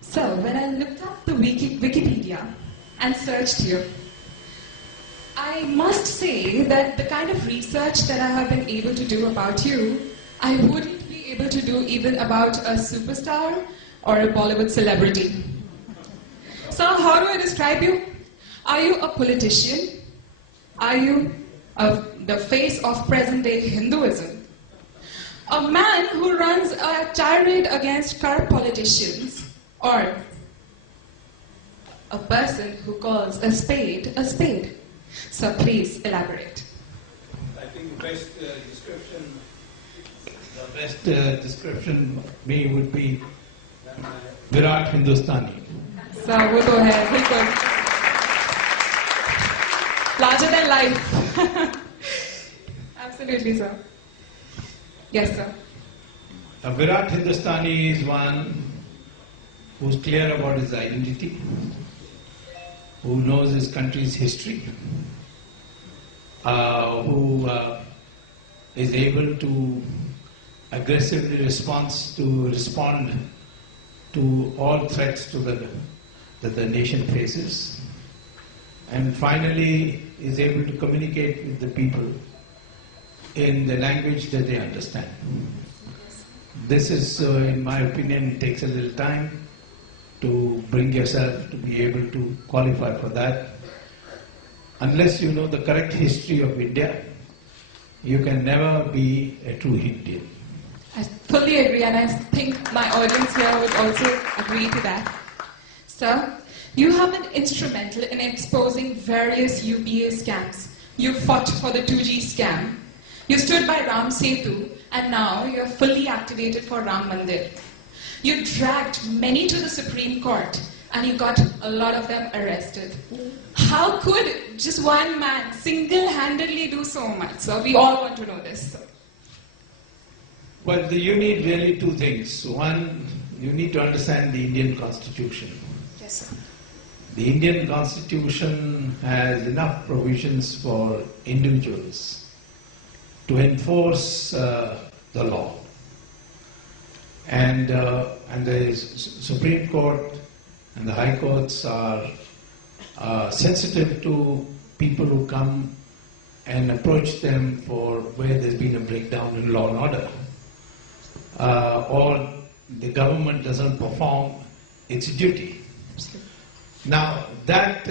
So when I looked up the Wikipedia and searched you, I must say that the kind of research that I have been able to do about you, I wouldn't be able to do even about a superstar or a Bollywood celebrity. So how do I describe you? Are you a politician? Are you the face of present-day Hinduism? A man who runs a tirade against corrupt politicians? Or a person who calls a spade a spade? So please elaborate. I think the best description me would be Virat Hindustani. So we'll go ahead. Larger than life. Absolutely, sir. Yes, sir. A Virat Hindustani is one who's clear about his identity, who knows his country's history, who is able to aggressively respond to all threats that the nation faces, and finally is able to communicate with the people in the language that they understand. This is, in my opinion, it takes a little time to bring yourself to be able to qualify for that. Unless you know the correct history of India, you can never be a true Indian. I fully agree, and I think my audience here would also agree to that. Sir, you have been instrumental in exposing various UPA scams. You fought for the 2G scam. You stood by Ram Setu, and now you're fully activated for Ram Mandir. You dragged many to the Supreme Court, and you got a lot of them arrested. How could just one man single-handedly do so much? So we all want to know this. Well, you need really two things. One, you need to understand the Indian Constitution. Yes, sir. The Indian Constitution has enough provisions for individuals to enforce the law. And the Supreme Court and the High Courts are sensitive to people who come and approach them for where there's been a breakdown in law and order, or the government doesn't perform its duty. Now, that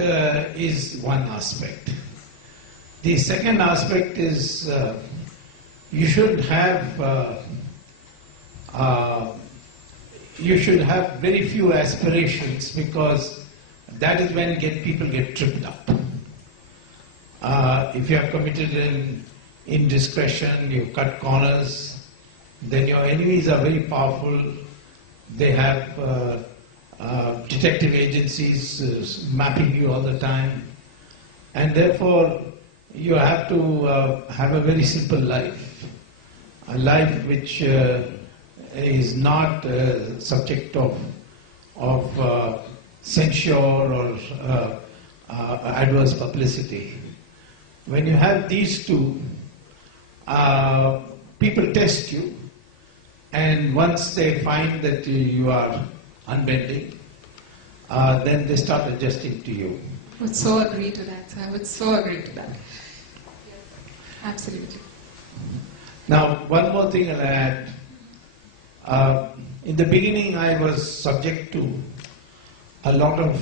is one aspect. The second aspect is you should have very few aspirations, because that is when people get tripped up. If you have committed an indiscretion, you cut corners, then your enemies are very powerful. They have detective agencies mapping you all the time, and therefore you have to have a very simple life, a life which is not subject of censure or adverse publicity. When you have these two, people test you, and once they find that you are unbending, then they start adjusting to you. I would so agree to that, sir. I would so agree to that. Absolutely. Now, one more thing I'll add. In the beginning, I was subject to a lot of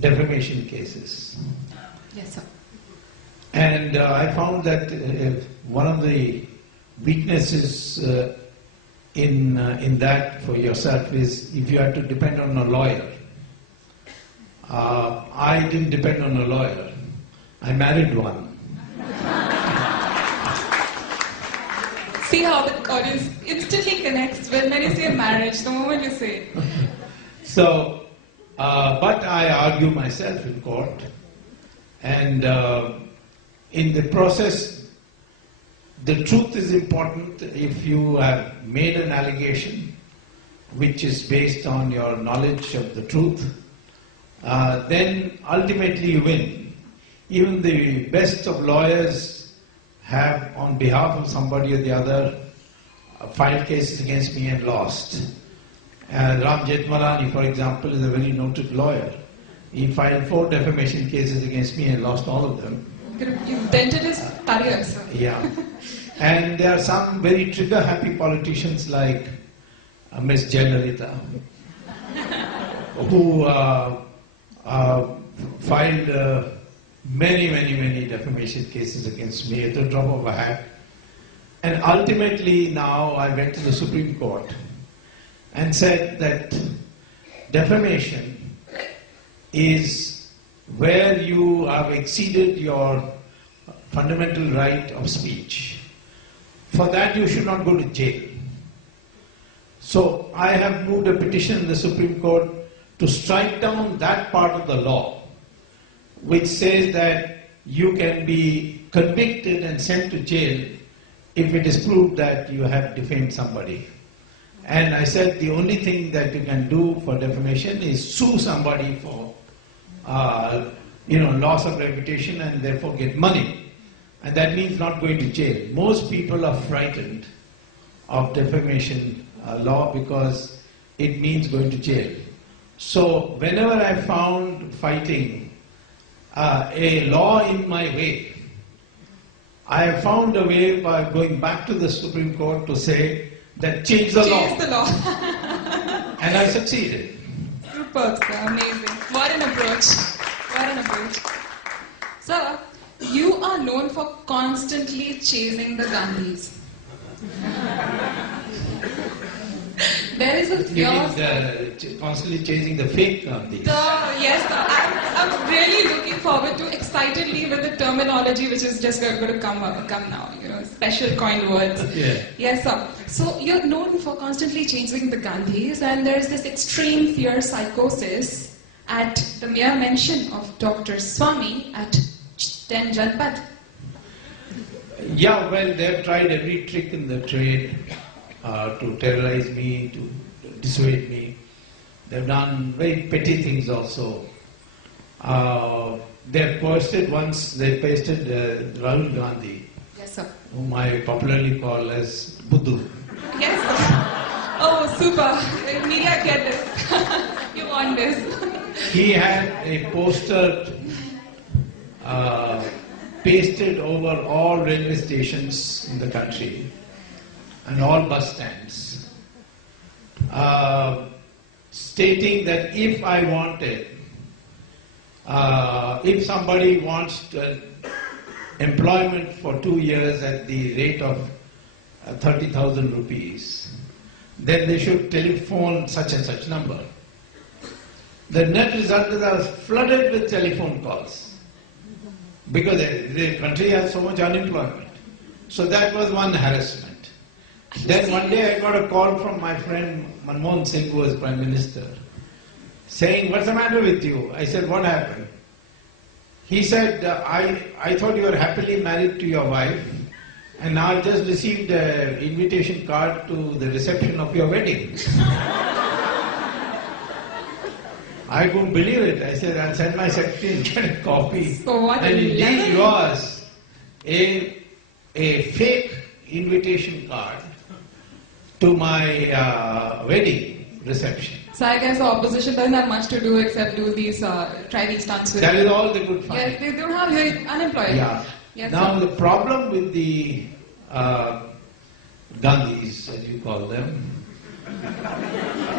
defamation cases. Yes, sir. And I found that one of the weaknesses in that for yourself is if you have to depend on a lawyer. I didn't depend on a lawyer. I married one. See how the audience instantly connects when you say marriage, the moment you say it. So, but I argue myself in court, and in the process, the truth is important. If you have made an allegation which is based on your knowledge of the truth, then ultimately you win. Even the best of lawyers have, on behalf of somebody or the other, filed cases against me and lost. Ram Jethmalani, for example, is a very noted lawyer. He filed 4 defamation cases against me and lost all of them. You dented his career, sir. Yeah. And there are some very trigger-happy politicians like Ms. Jayalalitha, who filed many defamation cases against me at the drop of a hat. And ultimately now I went to the Supreme Court and said that defamation is where you have exceeded your fundamental right of speech. For that you should not go to jail. So I have moved a petition in the Supreme Court to strike down that part of the law which says that you can be convicted and sent to jail if it is proved that you have defamed somebody. And I said the only thing that you can do for defamation is sue somebody for loss of reputation and therefore get money. And that means not going to jail. Most people are frightened of defamation law because it means going to jail. So whenever I found fighting a law in my way, I have found a way by going back to the Supreme Court to say that change the law. Change the law. And I succeeded. Superb, sir. Amazing. What an approach. What an approach. Sir, you are known for constantly chasing the Gandhis. There is a You fear. mean constantly chasing the fake Gandhis? Yes, sir. I'm really looking forward to excitedly with the terminology which is just going to come now. Special coined words. Yeah. Yes, sir. So you're known for constantly chasing the Gandhis, and there's this extreme fear psychosis at the mere mention of Dr. Swami at 10 Janpad. Yeah, well, they've tried every trick in the trade to terrorize me, to dissuade me. They've done very petty things also. They pasted Rahul Gandhi, Yes, sir. whom I popularly call as Buddhu. Yes, sir. Oh, super. Media get this. You want this. He had a poster pasted over all railway stations in the country and all bus stands, stating that if I wanted, if somebody wants employment for 2 years at the rate of 30,000 rupees, then they should telephone such and such number. The net result is I was flooded with telephone calls because the country has so much unemployment. So that was one harassment. Then one day I got a call from my friend Manmohan Singh, who was Prime Minister, saying, "What's the matter with you?" I said, "What happened?" He said, I thought you were happily married to your wife, and now I've just received an invitation card to the reception of your wedding." I couldn't believe it. I said, "I'll send my secretary and get a copy." So what And a indeed level. it was a fake invitation card to my wedding reception. So I guess the opposition doesn't have much to do except do these, try these stunts with. That is all they could find. Yes, they don't have, you're unemployed. Yeah. Yes, Now sir. the problem with the Gandhis, as you call them,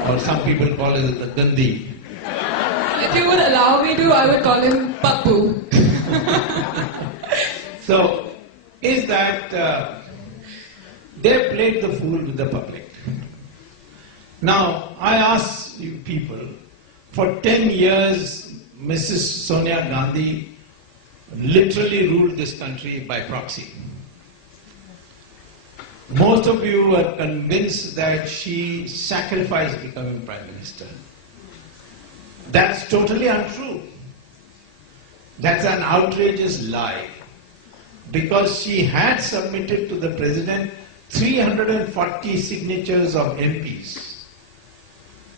or some people call it the Gandhi. If you would allow me to, I would call him Pappu. So, is that they played the fool with the public. Now, I ask you people, for 10 years, Mrs. Sonia Gandhi literally ruled this country by proxy. Most of you are convinced that she sacrificed becoming Prime Minister. That's totally untrue. That's an outrageous lie. Because she had submitted to the President 340 signatures of MPs.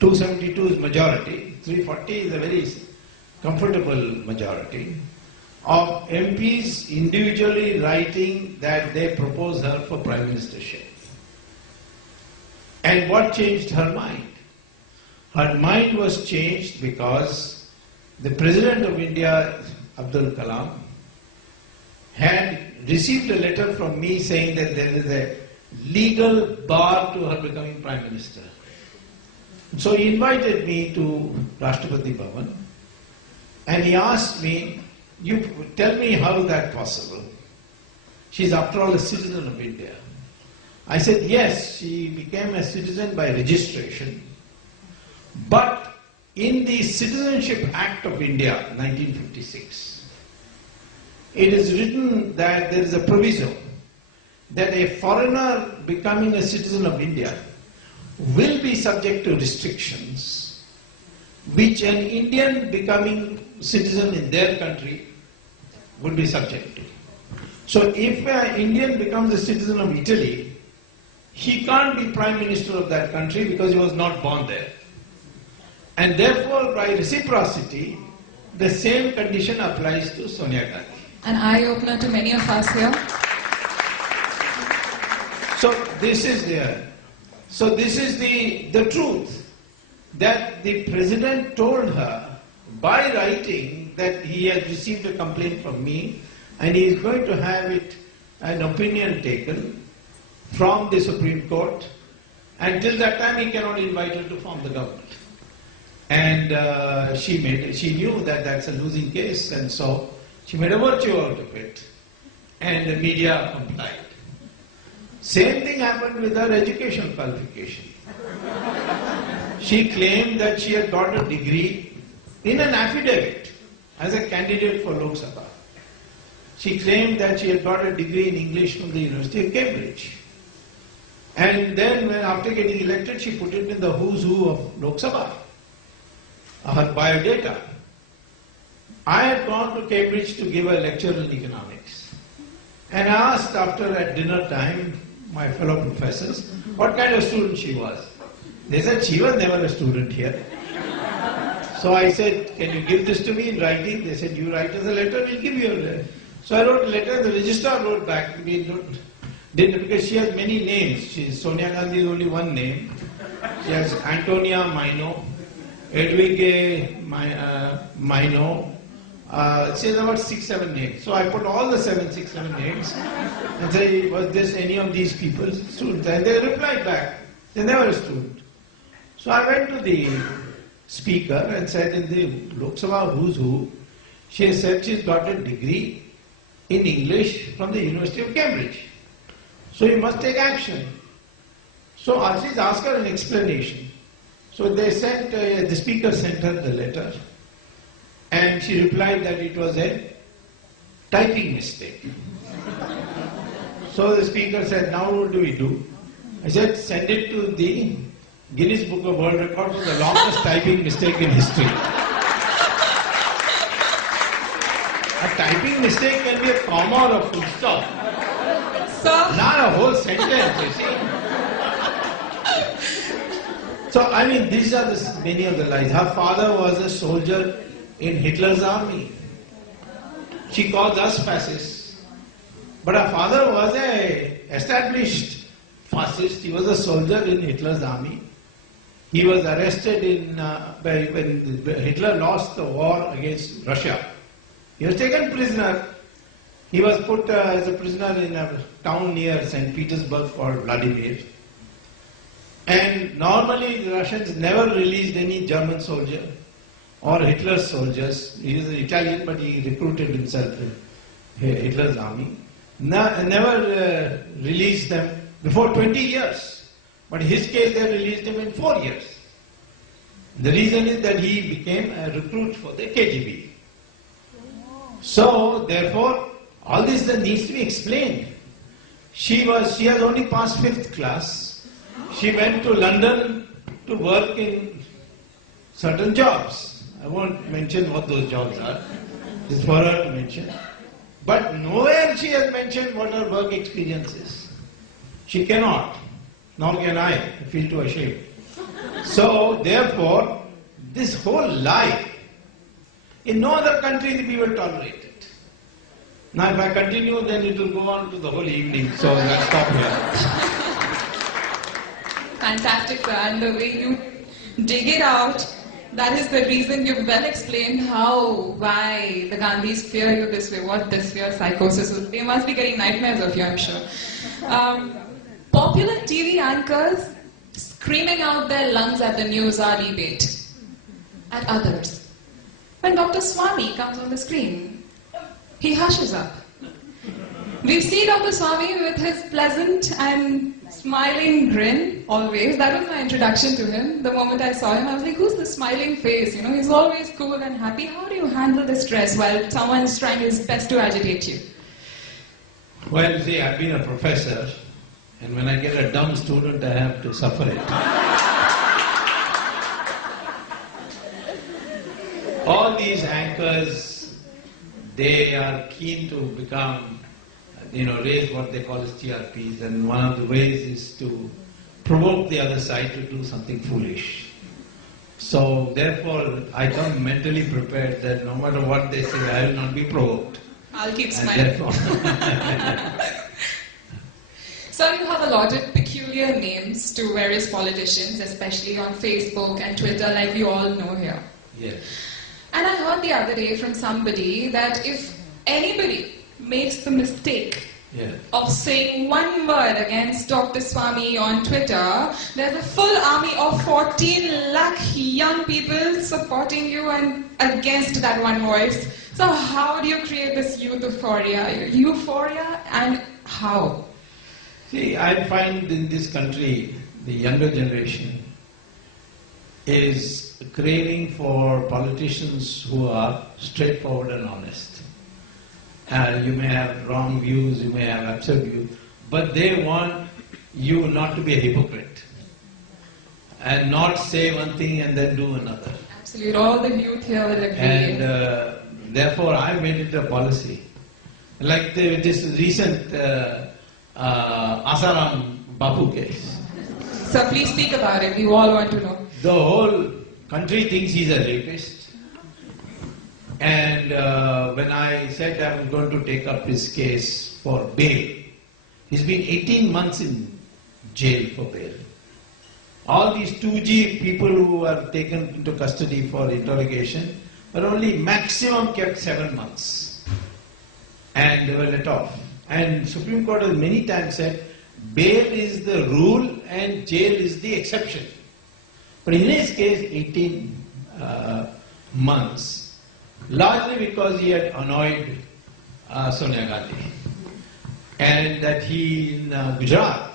272 is majority, 340 is a very comfortable majority, of MPs individually writing that they propose her for Prime Ministership. And what changed her mind? Her mind was changed because the President of India, Abdul Kalam, had received a letter from me saying that there is a legal bar to her becoming Prime Minister. So he invited me to Rashtrapati Bhavan and he asked me, you tell me how is that possible? She's after all a citizen of India. I said, yes, she became a citizen by registration, but in the Citizenship Act of India, 1956, it is written that there is a proviso that a foreigner becoming a citizen of India will be subject to restrictions which an Indian becoming citizen in their country would be subject to. So if an Indian becomes a citizen of Italy, he can't be Prime Minister of that country because he was not born there. And therefore, by reciprocity, the same condition applies to Sonia Gandhi. An eye-opener to many of us here. So this is there. So this is the truth, that the President told her by writing that he has received a complaint from me and he is going to have an opinion taken from the Supreme Court, and till that time he cannot invite her to form the government. And she knew that that's a losing case, and so she made a virtue out of it, and the media complied. Same thing happened with her education qualification. She claimed that she had got a degree in an affidavit as a candidate for Lok Sabha. She claimed that she had got a degree in English from the University of Cambridge. And then after getting elected, she put it in the who's who of Lok Sabha, her biodata. I had gone to Cambridge to give a lecture in economics. And I asked at dinner time my fellow professors what kind of student she was. They said she was never a student here. So I said, can you give this to me in writing? They said, you write us a letter, we'll give you a letter. So I wrote a letter, the registrar wrote back. We didn't, because she has many names. Sonia Gandhi is only one name. She has Antonia Mino, Edwige Mino. She has about 6-7 names. So I put all the 6-7 names and say, was this any of these people's students? And they replied back, they never a student. So I went to the speaker and said, in the Lok Sabha who's who, she has said she's got a degree in English from the University of Cambridge. So you must take action. So Ashish asked her an explanation. So they sent, the speaker sent her the letter, and she replied that it was a typing mistake. So the speaker said, now what do we do? I said, send it to the Guinness Book of World Records for the longest typing mistake in history. A typing mistake can be a comma or a full stop. Not a whole sentence, you see. So, I mean, these are many of the lies. Her father was a soldier in Hitler's army. She calls us fascists. But her father was an established fascist. He was a soldier in Hitler's army. He was arrested when Hitler lost the war against Russia. He was taken prisoner. He was put as a prisoner in a town near St. Petersburg called Vladimir. And normally the Russians never released any German soldier or Hitler's soldiers. He was an Italian, but he recruited himself in Hitler's army. Never released them before 20 years. But in his case, they released him in 4 years. The reason is that he became a recruit for the KGB. So, therefore, all this needs to be explained. She has only passed 5th class. She went to London to work in certain jobs. I won't mention what those jobs are. It's for her to mention. But nowhere she has mentioned what her work experience is. She cannot. Nor can I. I feel too ashamed. So, therefore, this whole lie, in no other country we will tolerate it. Now, if I continue, then it will go on to the whole evening. So, let's stop here. Fantastic, sir. And the way you dig it out. That is the reason you've well explained why the Gandhis fear you this way, what this fear psychosis is. They must be getting nightmares of you, I'm sure. Popular TV anchors screaming out their lungs at the news hour debate, at others. When Dr. Swami comes on the screen, he hushes up. We see Dr. Swami with his pleasant and smiling grin, always. That was my introduction to him. The moment I saw him, I was like, who's the smiling face? You know, he's always cool and happy. How do you handle the stress while someone's trying his best to agitate you? Well, see, I've been a professor, and when I get a dumb student, I have to suffer it. All these anchors, they are keen to become, raise what they call as TRPs, and one of the ways is to provoke the other side to do something foolish. So therefore, I come mentally prepared that no matter what they say, I will not be provoked. I'll keep smiling. So you have allotted peculiar names to various politicians, especially on Facebook and Twitter, like we all know here. Yes. And I heard the other day from somebody that if anybody makes the mistake of saying one word against Dr. Swami on Twitter, there's a full army of 14 lakh young people supporting you and against that one voice. So how do you create this youth euphoria, and how? See, I find in this country, the younger generation is craving for politicians who are straightforward and honest. You may have wrong views, you may have absurd views, but they want you not to be a hypocrite and not say one thing and then do another. Absolutely, all the youth here will agree. And therefore, I made it a policy. Like this recent Asaram Bapu case. So please speak about it, we all want to know. The whole country thinks he's a rapist. And when I said I was going to take up his case for bail, he's been 18 months in jail for bail. All these 2G people who were taken into custody for interrogation were only maximum kept 7 months. And they were let off. And Supreme Court has many times said, bail is the rule and jail is the exception. But in his case, 18 months. Largely because he had annoyed Sonia Gandhi. And that he, in Gujarat,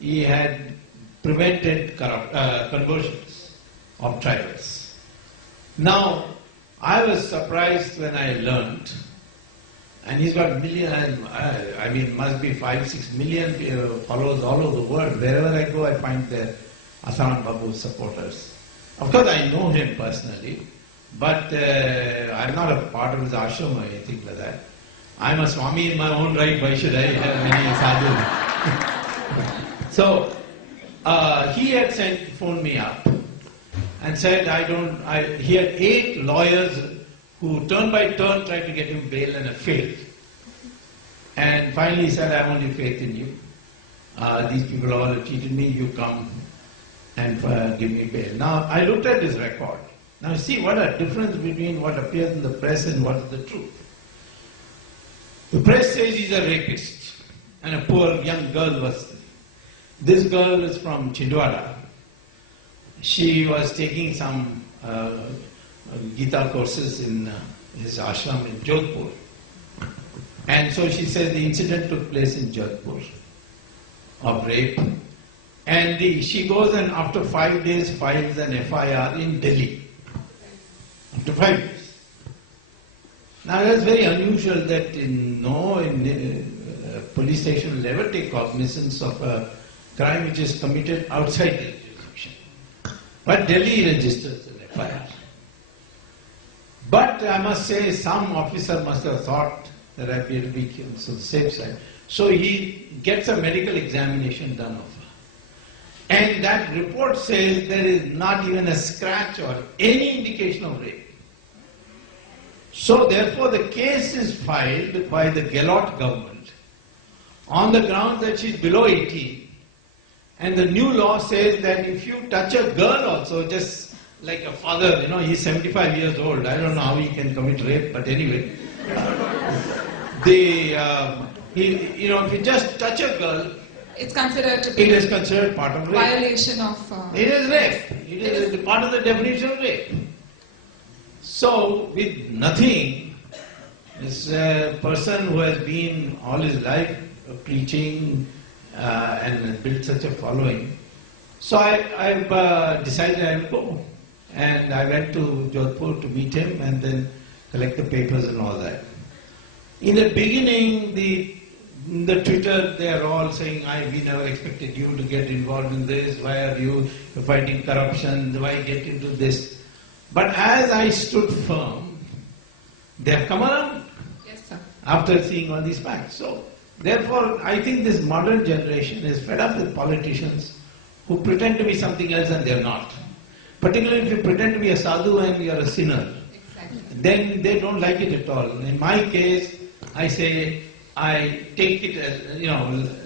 he had prevented conversions of tribals. Now, I was surprised when I learned, and he's got must be 5-6 million followers all over the world. Wherever I go, I find the Asaram Babu supporters. Of course, I know him personally. But I'm not a part of his ashram or anything like that. I'm a Swami in my own right, why should I have any sadhu? So, he had phoned me up and said, he had 8 lawyers who turn by turn tried to get him bail and have failed. And finally he said, I have only faith in you. These people all have cheated me, you come and give me bail. Now, I looked at his record. Now see what a difference between what appears in the press and what is the truth. The press says he's a rapist and a poor young girl was. This girl is from Chindwara. She was taking some Gita courses in his ashram in Jodhpur. And so she says the incident took place in Jodhpur of rape. And she goes and after 5 days files an FIR in Delhi. After 5 days. Now that's very unusual that police station will never take cognizance of a crime which is committed outside their jurisdiction. But Delhi registers an FIR. But I must say some officer must have thought that I appear to be on the safe side. So he gets a medical examination done of her. And that report says there is not even a scratch or any indication of rape. So therefore the case is filed by the Gehlot government on the grounds that she is below 18 And the new law says that if you touch a girl also, just like a father, he's 75 years old. I don't know how he can commit rape, but anyway. If you just touch a girl, it's considered to be it is considered part of rape. Violation of... it is rape. It is part of the definition of rape. So, with nothing, this person who has been all his life preaching and built such a following. So I've decided I will go. And I went to Jodhpur to meet him and then collect the papers and all that. In the beginning, the Twitter, they are all saying, we never expected you to get involved in this. Why are you fighting corruption? Why get into this? But as I stood firm, they have come around. Yes, sir. After seeing all these facts. So, therefore, I think this modern generation is fed up with politicians who pretend to be something else and they are not. Particularly if you pretend to be a sadhu and you are a sinner. Exactly. Then they don't like it at all. In my case, I say, I take it as,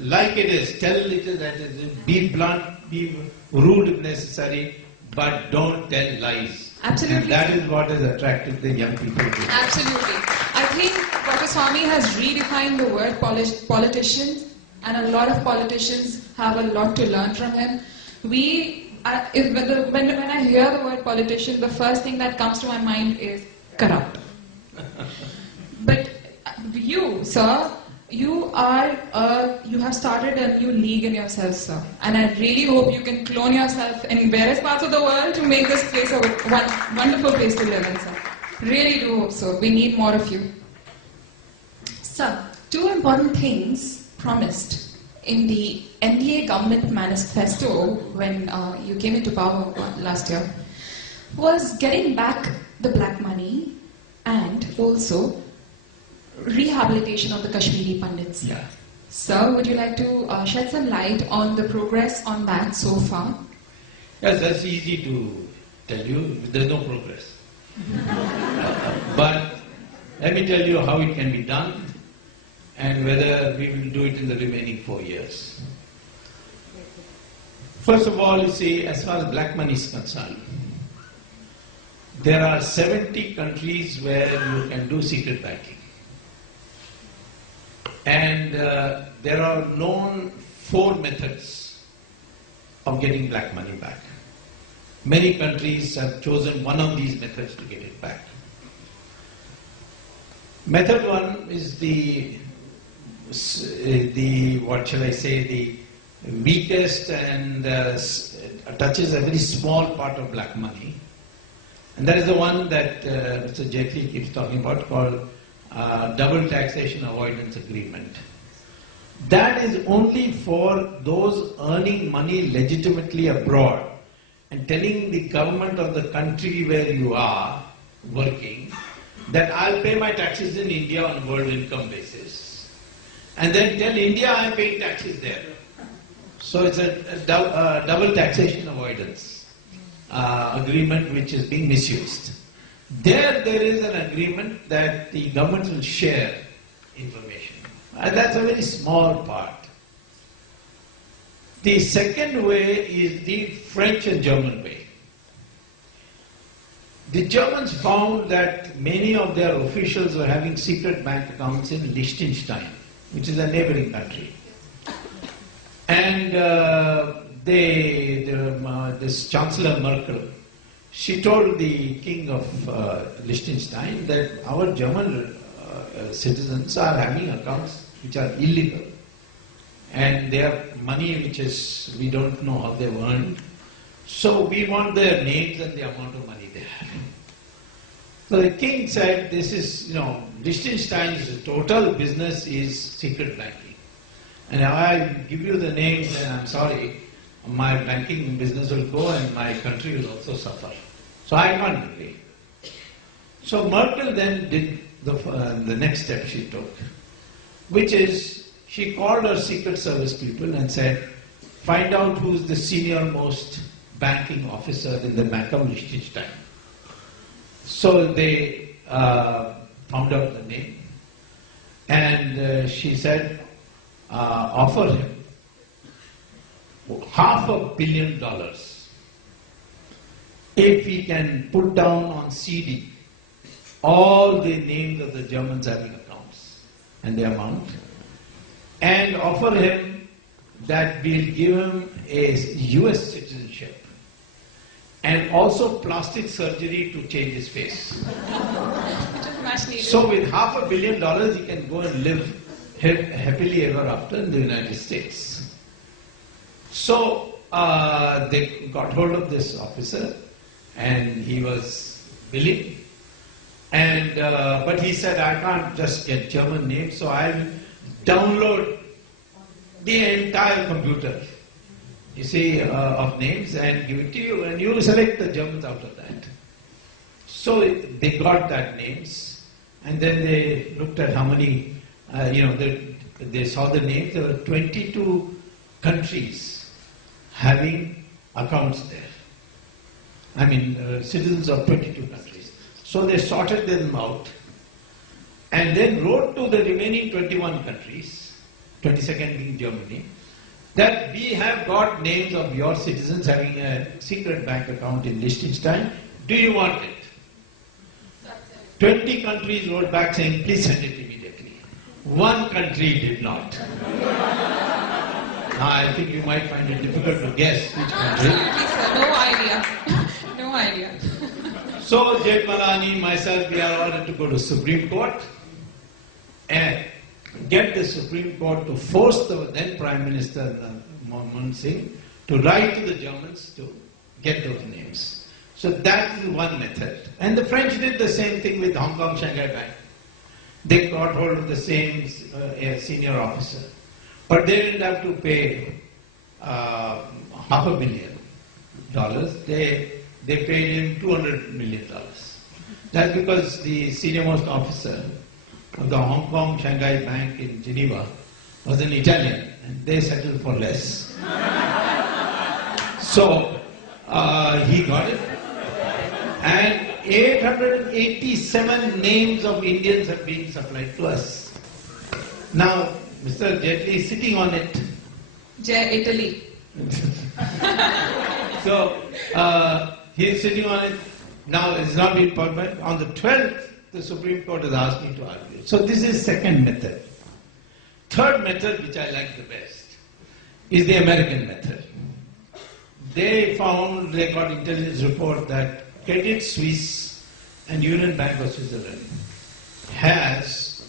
like it is, tell it as it is, be blunt, be rude if necessary, but don't tell lies. Absolutely. And that is what has attracted the young people to it. Absolutely. I think Dr. Swami has redefined the word politician, and a lot of politicians have a lot to learn from him. When I hear the word politician, the first thing that comes to my mind is corrupt. But you, sir, you have started a new league in yourself, sir. And I really hope you can clone yourself in various parts of the world to make this place a wonderful place to live in, sir. Really do hope so. We need more of you. Sir, two important things promised in the NDA government manifesto when you came into power last year was getting back the black money and also rehabilitation of the Kashmiri Pandits. Yeah. Sir, would you like to shed some light on the progress on that so far? Yes, that's easy to tell you. There's no progress. But let me tell you how it can be done and whether we will do it in the remaining 4 years. First of all, you see, as far as black money is concerned, there are 70 countries where you can do secret banking. And there are known 4 methods of getting black money back. Many countries have chosen one of these methods to get it back. Method 1 is the what shall I say, the weakest and touches a very small part of black money. And that is the one that Mr. Jaitley keeps talking about, called double taxation avoidance agreement. That is only for those earning money legitimately abroad and telling the government of the country where you are working that I'll pay my taxes in India on a world income basis. And then tell India I'm paying taxes there. So it's a double taxation avoidance agreement which is being misused. There is an agreement that the government will share information. And that's a very small part. The second way is the French and German way. The Germans found that many of their officials were having secret bank accounts in Liechtenstein, which is a neighboring country. And this Chancellor Merkel, she told the king of Liechtenstein that our German citizens are having accounts which are illegal. And they have money which is, we don't know how they've earned. So we want their names and the amount of money they have. So the king said, this is, Liechtenstein's total business is secret banking. And if I give you the names, then I'm sorry, my banking business will go and my country will also suffer. So I can't agree. So Merkel then did the next step she took, which is she called her secret service people and said, find out who's the senior most banking officer in the Bank of Liechtenstein. So they found out the name and she said, offer him $500 million if we can put down on CD all the names of the Germans having accounts and the amount, and offer him that we'll give him a US citizenship and also plastic surgery to change his face. So with $500 million he can go and live happily ever after in the United States. So they got hold of this officer and he was willing. And but he said, I can't just get German names, so I'll download the entire computer, you see, of names and give it to you, and you will select the Germans out of that. So they got that names, and then they looked at how many, they saw the names. There were 22 countries having accounts there. I mean, citizens of 22 countries. So they sorted them out and then wrote to the remaining 21 countries, 22nd being Germany, that we have got names of your citizens having a secret bank account in Liechtenstein. Do you want it? 20 countries wrote back saying, please send it immediately. One country did not. Now I think you might find it difficult to guess which country. Absolutely, sir. No idea. No idea. So Jethmalani, myself, we are ordered to go to Supreme Court and get the Supreme Court to force the then Prime Minister Manmohan Singh to write to the Germans to get those names. So that is one method. And the French did the same thing with Hong Kong Shanghai Bank. They got hold of the same senior officer. But they didn't have to pay $500 million. They paid him $200 million. That's because the senior-most officer of the Hong Kong Shanghai Bank in Geneva was an Italian, and they settled for less. So he got it, and 887 names of Indians have been supplied to us. Now, Mr. Jaitley is sitting on it. Italy. So, he is sitting on it. Now, it's not been published. On the 12th, the Supreme Court has asked me to argue. So, this is second method. Third method, which I like the best, is the American method. They got intelligence report that Credit Suisse and Union Bank of Switzerland has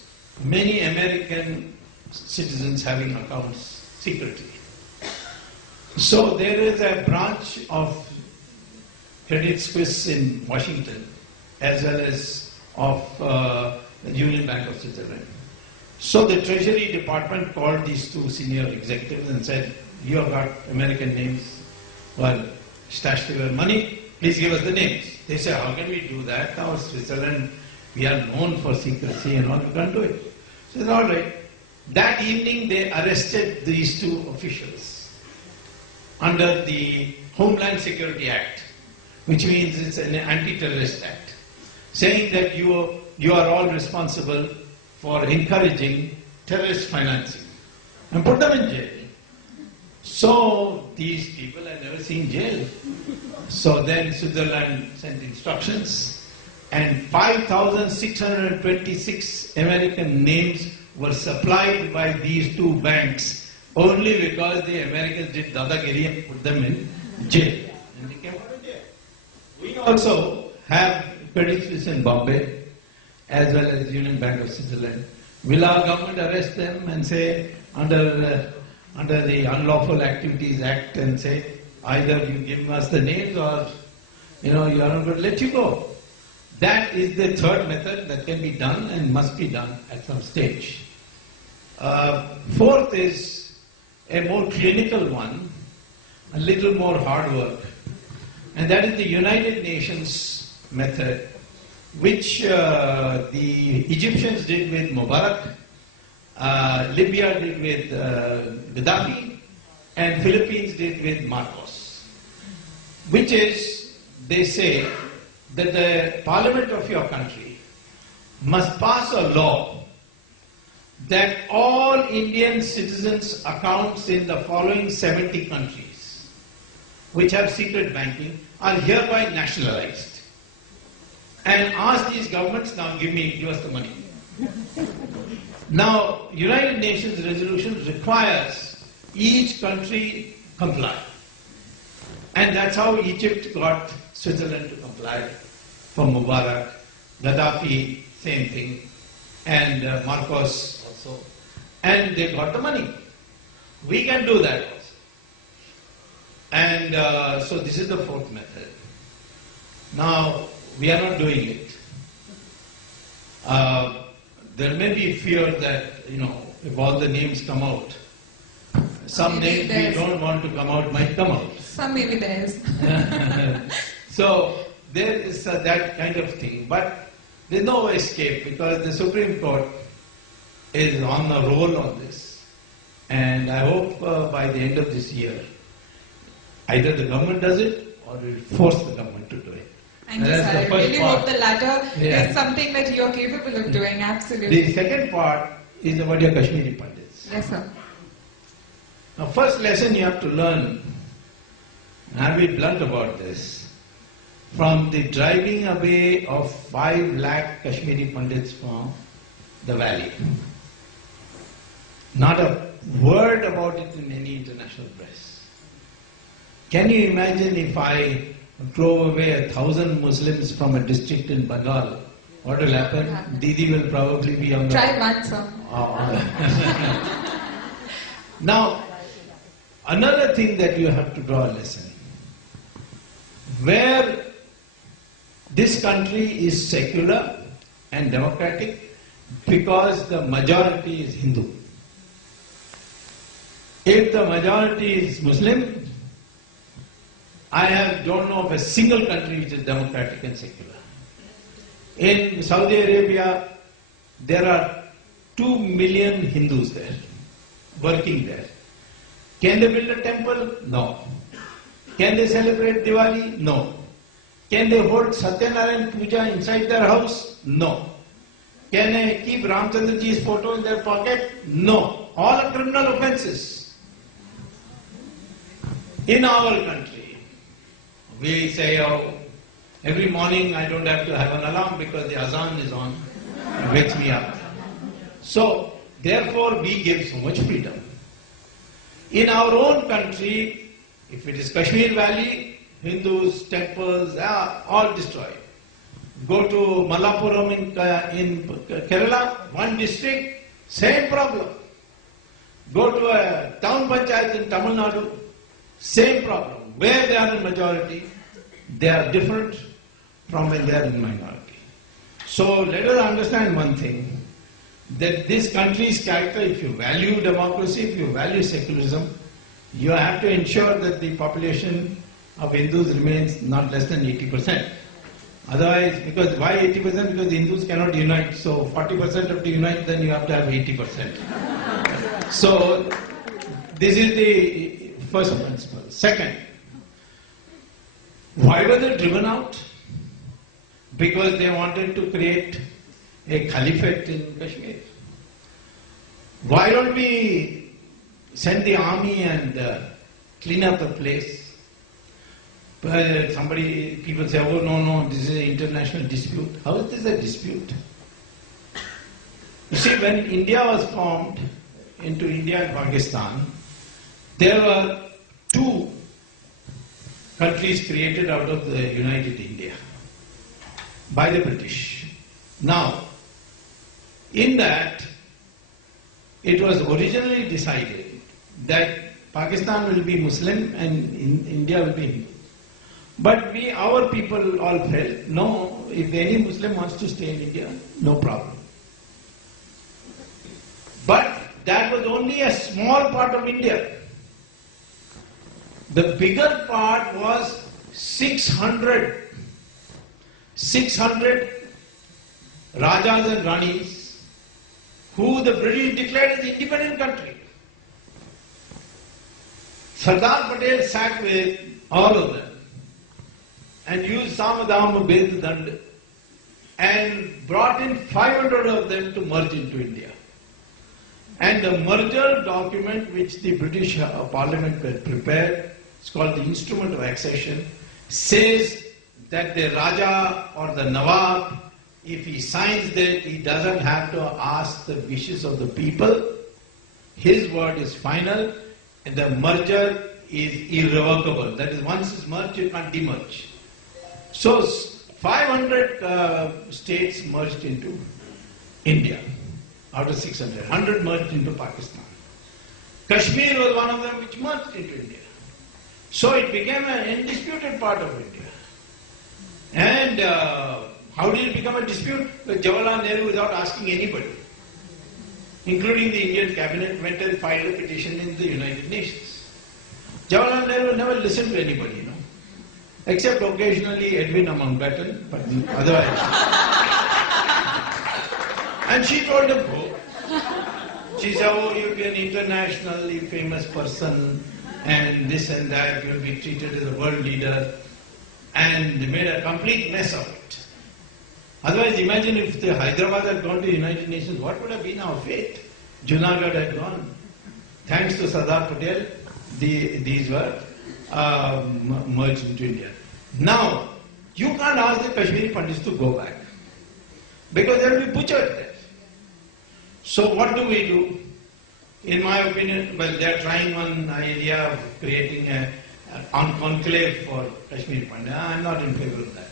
many American citizens having accounts secretly. So there is a branch of Credit Suisse in Washington as well as of the Union Bank of Switzerland. So the Treasury Department called these two senior executives and said, you have got American names, well, stashed your money, please give us the names. They say, how can we do that? Now Switzerland, we are known for secrecy and all, we can't do it. So it's all right. That evening they arrested these two officials under the Homeland Security Act, which means it's an anti-terrorist act, saying that you are all responsible for encouraging terrorist financing, and put them in jail. So these people had never seen jail. So then Switzerland sent instructions, and 5,626 American names were supplied by these two banks only because the Americans did dadagiri and put them in jail. And they came out of jail. We also have Credit Suisse in Bombay as well as Union Bank of Switzerland. Will our government arrest them and say under the Unlawful Activities Act and say either you give us the names or you are not going to let you go? That is the third method that can be done and must be done at some stage. Fourth is a more clinical one, a little more hard work, and that is the United Nations method, which the Egyptians did with Mubarak, Libya did with Gaddafi, and Philippines did with Marcos, which is, they say, that the parliament of your country must pass a law that all Indian citizens' accounts in the following 70 countries which have secret banking are hereby nationalized. And ask these governments, now give us the money. Now, United Nations resolution requires each country comply. And that's how Egypt got Switzerland to comply for Mubarak, Gaddafi, same thing, and Marcos also. And they got the money. We can do that also. And so this is the fourth method. Now, we are not doing it. There may be fear that, if all the names come out, some names we don't want to come out might come out. Some maybe theirs. So there is that kind of thing. But there's no escape because the Supreme Court is on a roll on this. And I hope by the end of this year, either the government does it or we force the government to do it. Thank you, sir. I really hope the latter is something that you're capable of doing, absolutely. The second part is about your Kashmiri Pandits. Yes, sir. Now, first lesson you have to learn, and I'll be blunt about this, from the driving away of 5 lakh Kashmiri Pandits from the valley. Not a word about it in any international press. Can you imagine if I drove away 1,000 Muslims from a district in Bengal? What will happen? Didi will probably be on the... Try once, sir. Now, another thing that you have to draw a lesson. Where this country is secular and democratic because the majority is Hindu. If the majority is Muslim, I don't know of a single country which is democratic and secular. In Saudi Arabia, there are 2 million Hindus there, working there. Can they build a temple? No. Can they celebrate Diwali? No. Can they hold Satyanarayan Puja inside their house? No. Can they keep Ramchandraji's photo in their pocket? No. All are criminal offenses. In our country, we say, every morning I don't have to have an alarm because the azan is on, it wakes me up. So, therefore we give so much freedom. In our own country, if it is Kashmir Valley, Hindus, temples, all destroyed. Go to Malappuram in Kerala, one district, same problem. Go to a town panchayat in Tamil Nadu, same problem. Where they are in majority, they are different from when they are in minority. So let us understand one thing, that this country's character, if you value democracy, if you value secularism, you have to ensure that the population of Hindus remains not less than 80%. Otherwise, why 80%? Because the Hindus cannot unite. So 40% have to unite, then you have to have 80%. So this is the first principle. Second, why were they driven out? Because they wanted to create a caliphate in Kashmir. Why don't we send the army and clean up the place? People say, oh no, this is an international dispute. How is this a dispute? You see, when India was formed into India and Pakistan, there were 2 countries created out of the United India by the British. Now, in that, it was originally decided that Pakistan will be Muslim and India will be Hindu. But our people all felt, no, if any Muslim wants to stay in India, no problem. But that was only a small part of India. The bigger part was 600 Rajas and Ranis who the British declared as independent country. Sardar Patel sat with all of them and used Samadama Ved Dand and brought in 500 of them to merge into India. And the merger document which the British Parliament had prepared it's called the Instrument of Accession, says that the Raja or the Nawab, if he signs that, he doesn't have to ask the wishes of the people. His word is final, and the merger is irrevocable. That is, once it's merged, you can't demerge. So 500 states merged into India out of 600. 100 merged into Pakistan. Kashmir was one of them which merged into India. So it became an undisputed part of India. And how did it become a dispute? With Jawaharlal Nehru, without asking anybody, including the Indian cabinet, went and filed a petition in the United Nations. Jawaharlal Nehru never listened to anybody, you know, except occasionally Edwin Mountbatten, but otherwise. And she told him, go. She said, oh, you'll be an internationally famous person, and this and that, you'll be treated as a world leader. And they made a complete mess of it. Otherwise, imagine if the Hyderabad had gone to the United Nations, what would have been our fate? Junagadh had gone. Thanks to Sardar Patel, these were merged into India. Now, you can't ask the Kashmiri Pandits to go back, because they will be butchered there. So what do we do? In my opinion, well, they are trying one idea of creating an conclave for Kashmiri Pandits. I am not in favor of that.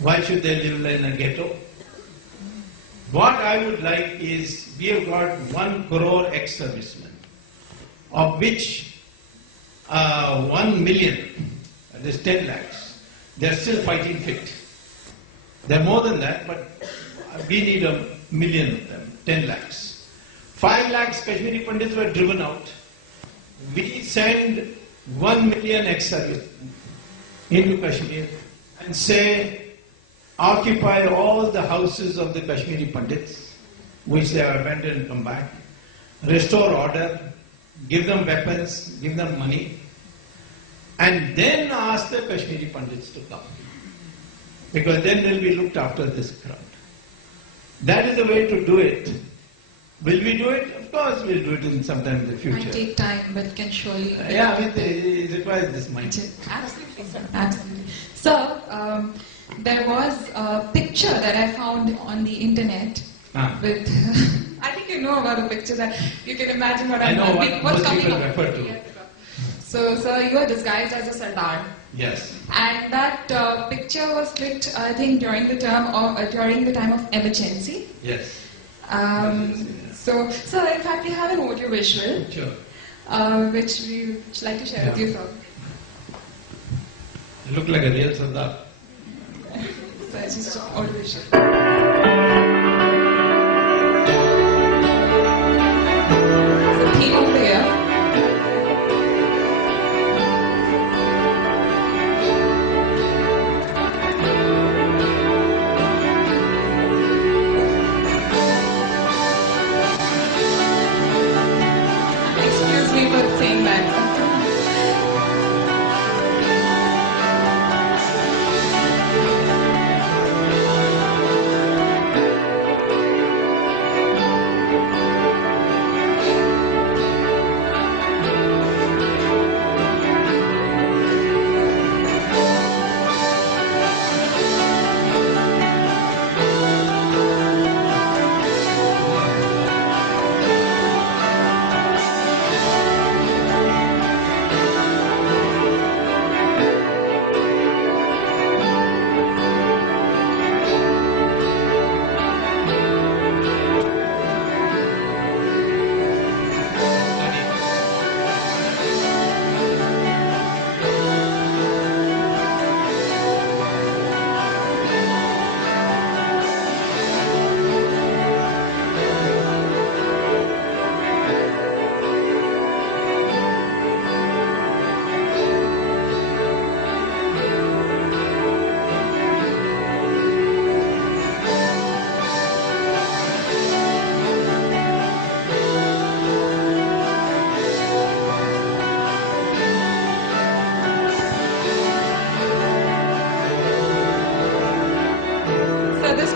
Why should they live in a ghetto? What I would like is, we have got 1 crore ex-servicemen, of which 1 million, that is 10 lakhs, they are still fighting fit. They are more than that, but we need 1 million of them, 10 lakhs. 5 lakhs Kashmiri Pandits were driven out. We send 1 million ex-servicemen into Kashmir and say, occupy all the houses of the Kashmiri Pandits, which they have abandoned and come back, restore order, give them weapons, give them money, and then ask the Kashmiri Pandits to come. Because then they'll be looked after this crowd. That is the way to do it. Will we do it? Of course we'll do it in sometime in the future. It might take time, but can surely... Yeah, it requires this mindset. Absolutely, sir. Absolutely. So, there was a picture that I found on the internet with... I think you know about the picture, that you can imagine what I know what's most coming people up. refer to. Yes. So, sir, you are disguised as a Sardar. Yes. And that picture was clicked, I think, during the time of emergency. Yes. So, in fact, we have an audio visual, Sure. which we would like to share with you, sir. You look like a real Sardar. So it's just an audio visual. The theme of the year. Excuse me for saying that.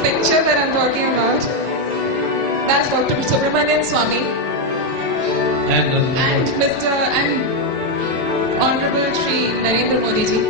picture that I'm talking about, that's Dr. Subramanian Swami and Honorable Shri Narendra Modi ji.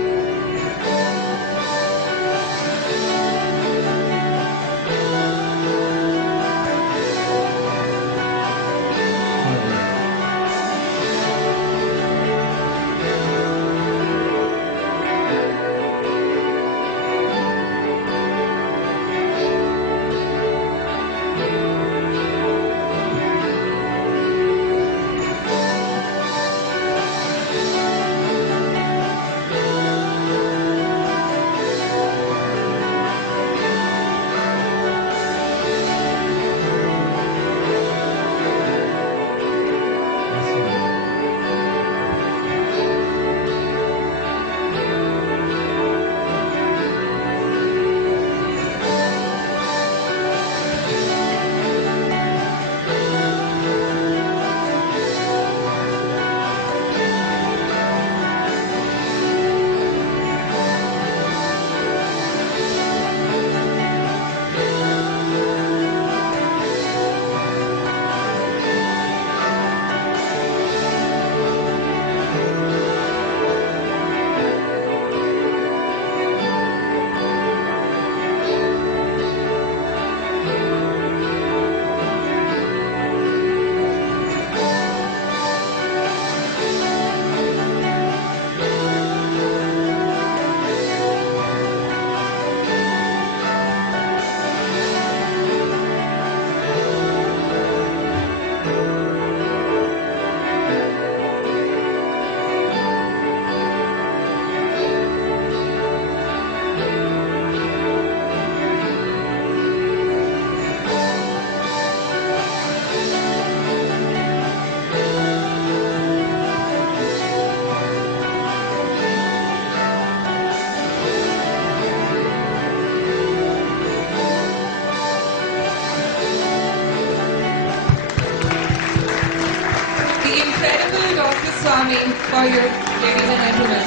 Swami for you, ladies and gentlemen.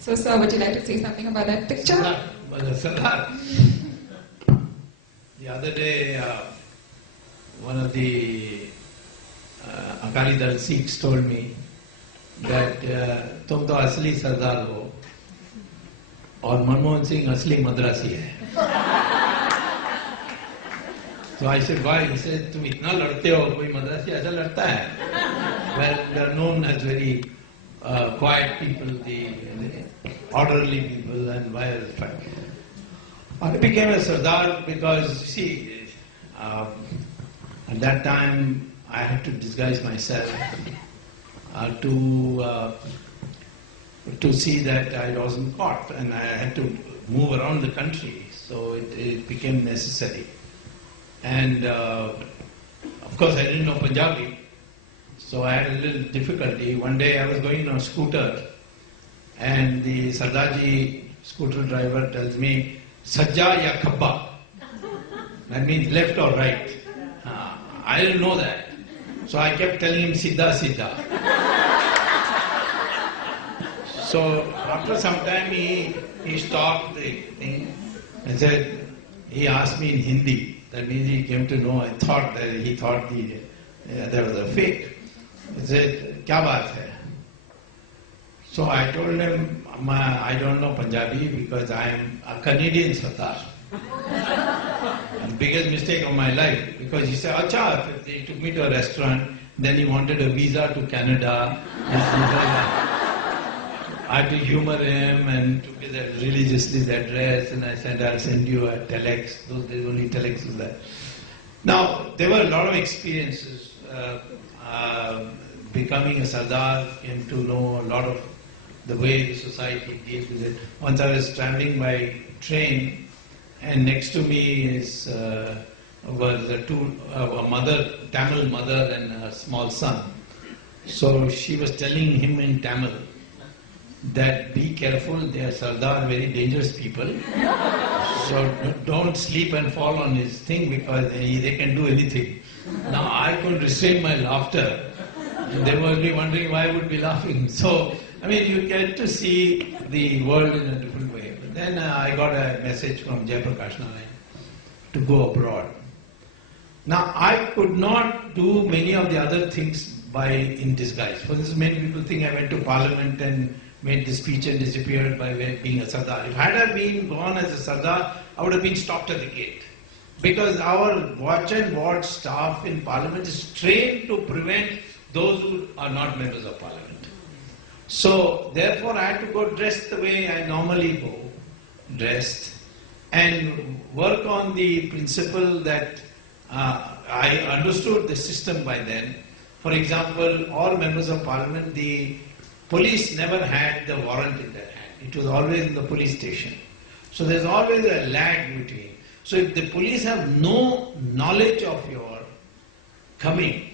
So, sir, would you like to say something about that picture? Sardar. The other day, one of the Akali Dal Sikhs told me that तुम तो असली सरदार हो और मनमोहन सिंह असली मद्रासी है. So I said, why? He said, तुम इतना लड़ते हो, कोई मद्रासी ऐसा लड़ता है? Well, they are known as very quiet people, the orderly people, and why is it? I became a Sardar because, see, at that time I had to disguise myself to see that I wasn't caught, and I had to move around the country, so it became necessary. And of course I didn't know Punjabi, so I had a little difficulty. One day I was going on a scooter and the Sardarji scooter driver tells me, Sajja ya khabba. That means left or right. I didn't know that. So I kept telling him Siddha Siddha. So after some time he stopped the thing and said, he asked me in Hindi. That means he came to know, he thought there was a fake. He said, kya baat hai? So I told him, I don't know Punjabi because I am a Canadian Sardar. The biggest mistake of my life, because he said, acha, he took me to a restaurant, then he wanted a visa to Canada. I had to humor him and took his religiously his address, and I said, I'll send you a telex. Those days only telex was there. Now, there were a lot of experiences. Becoming a Sardar, came to know a lot of the way the society deals with it. Once I was traveling by train, and next to me was a mother, Tamil mother and a small son. So she was telling him in Tamil that be careful, they are Sardar, very dangerous people. So don't sleep and fall on his thing because they can do anything. Now I could restrain my laughter. And they must be wondering why I would be laughing. So, I mean, you get to see the world in a different way. But then I got a message from Jayaprakash Narayan to go abroad. Now, I could not do many of the other things in disguise. For this, many people think I went to Parliament and made the speech and disappeared by being a Sardar. If had I been gone as a Sardar, I would have been stopped at the gate. Because our watch and ward staff in Parliament is trained to prevent those who are not members of Parliament. So, therefore, I had to go dressed the way I normally go, dressed, and work on the principle that I understood the system by then. For example, all members of Parliament, the police never had the warrant in their hand. It was always in the police station. So there's always a lag between. So if the police have no knowledge of your coming,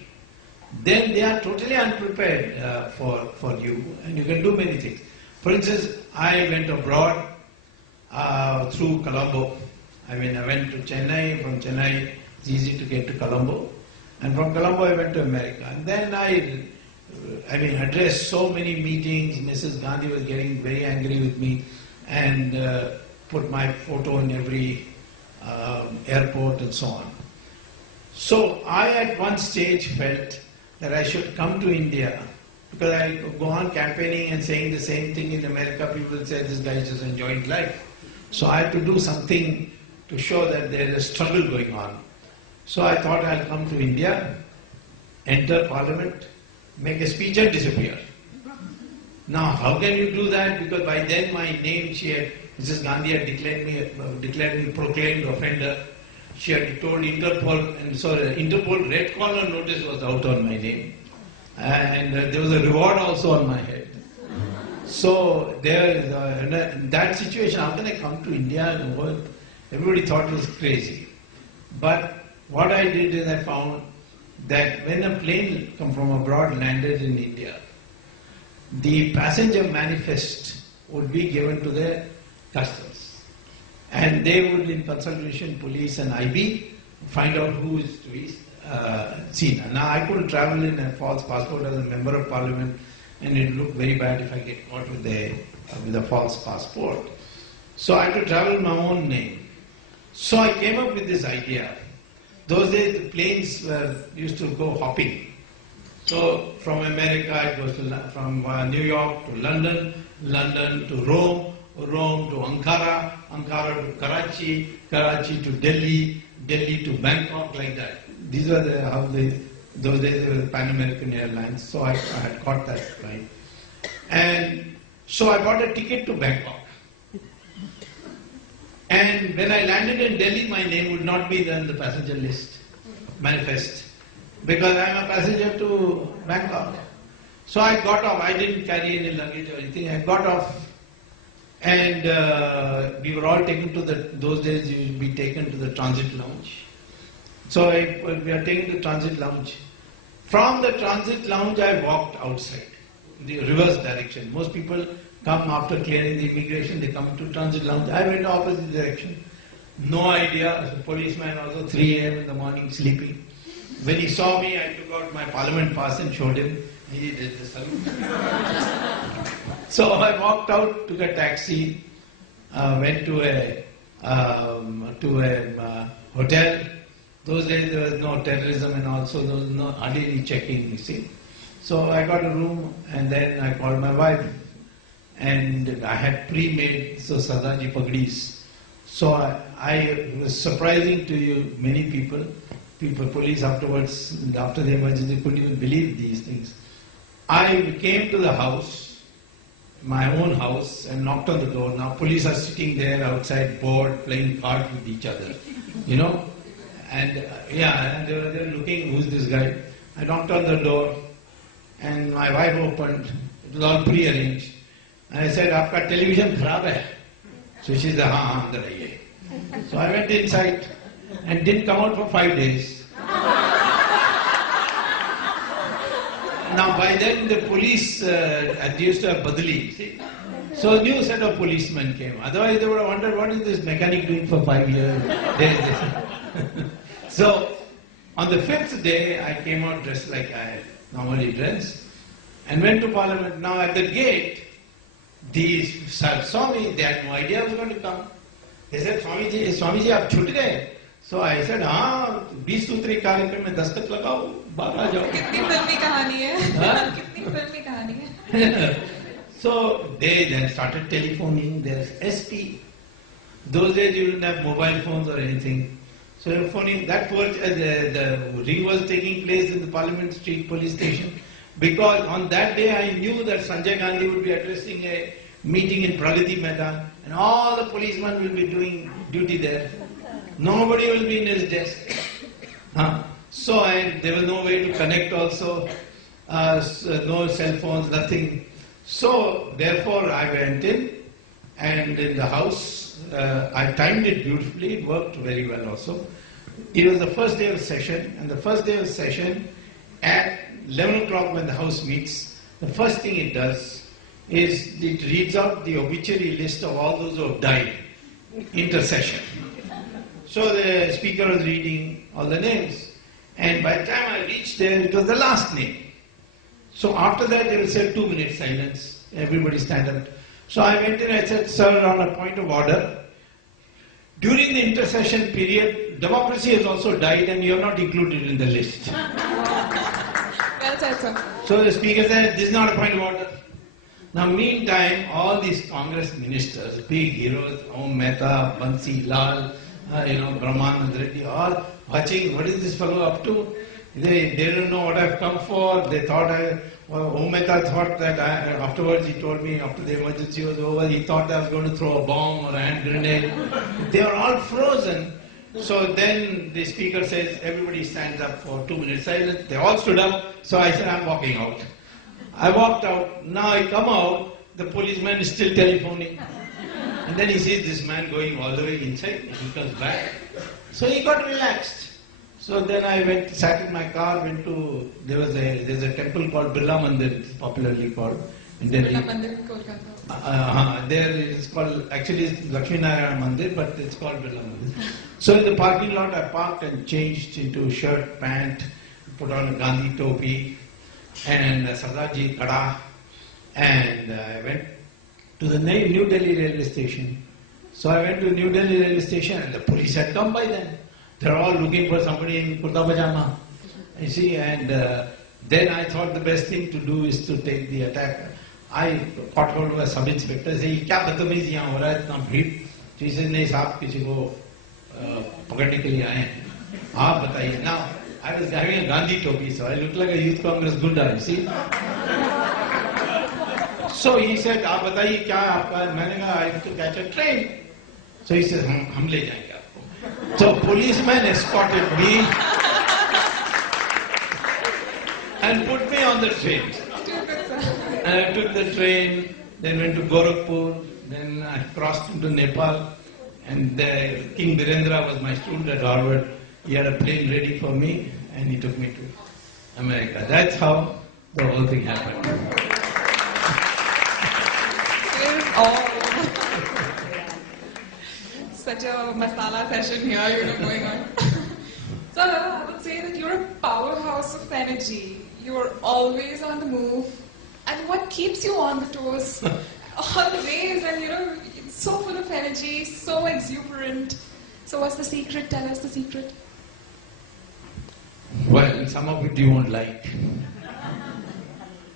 then they are totally unprepared for you, and you can do many things. For instance, I went abroad through Colombo. I went to Chennai. From Chennai, it's easy to get to Colombo. And from Colombo, I went to America. And then I addressed so many meetings. Mrs. Gandhi was getting very angry with me and put my photo in every airport and so on. So I at one stage felt that I should come to India, because I go on campaigning and saying the same thing in America. People will say this guy is just enjoying life. So I had to do something to show that there is a struggle going on. So I thought I'll come to India, enter Parliament, make a speech and disappear. Now how can you do that? Because by then my name, Mrs. Gandhi had declared me proclaimed offender. She had told Interpol, and so the Interpol red collar notice was out on my name. And there was a reward also on my head. So there, in that situation, how can I come to India and work? Everybody thought it was crazy. But what I did is I found that when a plane come from abroad landed in India, the passenger manifest would be given to the customs. And they would, in consultation, police and IB, find out who is to be seen. Now I couldn't travel in a false passport as a member of Parliament, and it looked very bad if I get caught with a false passport. So I had to travel in my own name. So I came up with this idea. Those days the planes used to go hopping. So from America it goes to from New York to London, London to Rome, Rome to Ankara, Ankara to Karachi, Karachi to Delhi, Delhi to Bangkok, like that. These were those days they were Pan American Airlines, so I had caught that flight. And so I bought a ticket to Bangkok. And when I landed in Delhi, my name would not be there in the passenger list, manifest, because I am a passenger to Bangkok. So I got off. I didn't carry any luggage or anything. I got off, and we were all taken to those days you would be taken to the transit lounge. So we are taken to the transit lounge. From the transit lounge, I walked outside, the reverse direction. Most people come after clearing the immigration, they come to transit lounge. I went opposite direction. No idea. As a policeman, also 3 a.m. in the morning, sleeping. When he saw me, I took out my Parliament pass and showed him. He did the salute. So I walked out, took a taxi, went to a hotel. Those days there was no terrorism, and also there was hardly any checking, you see. So I got a room, and then I called my wife. And I had pre-made Sardaji Pagdis. So I was surprising to you, many people, police afterwards, after the emergency, couldn't even believe these things. I came to the house, my own house, and knocked on the door. Now police are sitting there outside, bored, playing cards with each other, you know. And and they were looking, who's this guy? I knocked on the door, and my wife opened. It was all pre-arranged. And I said, "Aapka television kharab hai?" So she said, "Haan, andar aiye." So I went inside and didn't come out for 5 days. Now by then the police used to have badali, see. So a new set of policemen came. Otherwise they would have wondered, what is this mechanic doing for 5 years? So on the 5th day I came out dressed like I normally dress and went to Parliament. Now at the gate, these saw me, they had no idea I was going to come. They said, Swamiji, aap chut gaye? So I said, हाँ 20 सूत्री कार्यक्रम में दस्तक लगाओ, बाहर आ जाओ. कितनी फिल्मी कहानी है, कितनी फिल्मी कहानी है. So they then started telephoning. There's SP. Those days you didn't have mobile phones or anything. So they were phoning. That was the ring was taking place in the Parliament Street police station, because on that day I knew that Sanjay Gandhi would be addressing a meeting in Pragati Maidan, and all the policemen will be doing duty there. Nobody will be in his desk. So there was no way to connect also, no cell phones, nothing. So therefore I went in, and in the house I timed it beautifully, it worked very well also. It was the first day of session, and the first day of session at 11 o'clock when the house meets, the first thing it does is it reads out the obituary list of all those who have died, intercession. So the speaker was reading all the names, and by the time I reached there, it was the last name. So after that, they will say 2 minutes silence, everybody stand up. So I went in, I said, sir, on a point of order, during the intercession period, democracy has also died and you are not included in the list. Well said, sir. So the speaker said, this is not a point of order. Now meantime, all these Congress ministers, big heroes, Om Mehta, Bansi Lal, Brahmanand Reddy, all watching, what is this fellow up to? They don't know what I've come for. They thought Om Mehta thought that afterwards he told me after the emergency was over, he thought I was going to throw a bomb or a hand grenade. They were all frozen. So then the speaker says, everybody stands up for 2 minutes silence. They all stood up. So I said, I'm walking out. I walked out. Now I come out, the policeman is still telephoning. And then he sees this man going all the way inside. He comes back. So he got relaxed. So then I went, sat in my car, went to, there's a temple called Birla Mandir, it's popularly called. Birla Mandir in Kolkata. There it's called, actually it's Lakshmi Narayana Mandir, but it's called Birla Mandir. So in the parking lot I parked and changed into shirt, pant, put on a Gandhi topi and a Sardaji Kada, and I went to the New Delhi railway station. So I went to New Delhi railway station and the police had come by then. They're all looking for somebody in kurta pajama, you see, and then I thought the best thing to do is to take the attack. I caught hold of a sub-inspector, say, क्या बदतमीजी यहाँ हो रहा है इतना भीड़? She says, नहीं साहब किसी को पकड़ने के लिए आए हैं. आप बताइए. Now, I was having a Gandhi topi, so I looked like a youth Congress gunda, you see. So he said, आप बताइए क्या आपका? मैंने कहा, I have to catch a train. So he says, हम ले जाएंगे. So policeman escorted me and put me on the train. And I took the train, then went to Gorakhpur, then I crossed into Nepal, and King Birendra was my student at Harvard. He had a plane ready for me, and he took me to America. That's how the whole thing happened. Such a masala session here, going on. So I would say that you're a powerhouse of energy. You're always on the move. And what keeps you on the toes always, and it's so full of energy, so exuberant. So what's the secret? Tell us the secret. Well, some of it you won't like.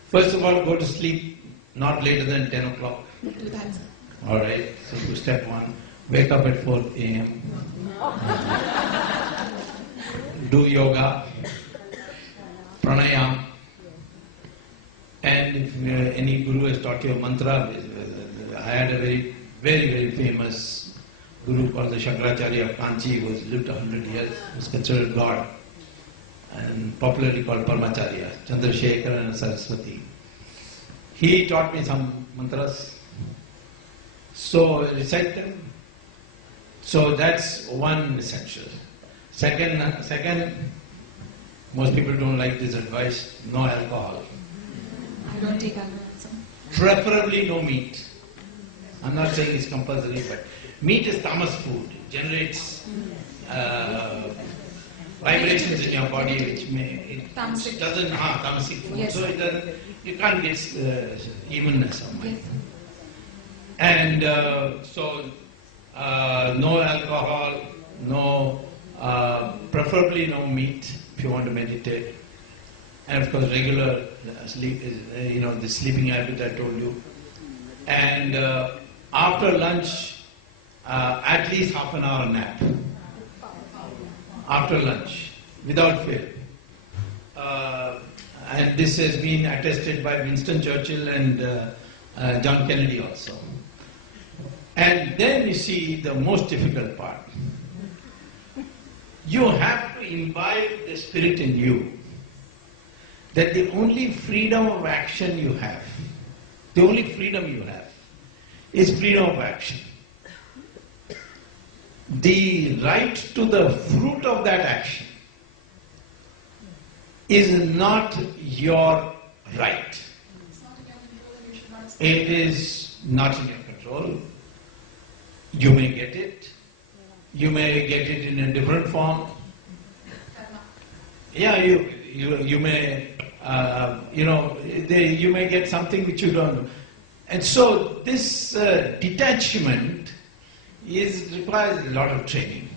First of all, go to sleep not later than 10 o'clock. Do that, sir. Alright, so step one. Wake up at 4 a.m. Do yoga, pranayam, and if any guru has taught you a mantra, I had a very, very, very famous guru called the Shankaracharya of Kanchi, who has lived 100 years, was considered God, and popularly called Parmacharya, Chandrasekhar and Saraswati. He taught me some mantras, so I recite them. So that's one essential. Second, most people don't like this advice, no alcohol. I don't take alcohol, sir. Preferably no meat. I'm not saying it's compulsory, but meat is tamas food. It generates vibrations in your body which Tamasic. doesn't tamasic food. Yes. So it doesn't, you can't get evenness of mind. Yes. And so no alcohol, no Preferably no meat if you want to meditate. And of course regular sleep is, the sleeping habit I told you. And after lunch, at least half an hour nap. After lunch, without fail. And this has been attested by Winston Churchill and John Kennedy also. And then you see the most difficult part. You have to imbibe the spirit in you that the only freedom of action you have, is freedom of action. The right to the fruit of that action is not your right. It is not in your control. You may get it. You may get it in a different form. Yeah, you may, you may get something which you don't know. And so this detachment requires a lot of training.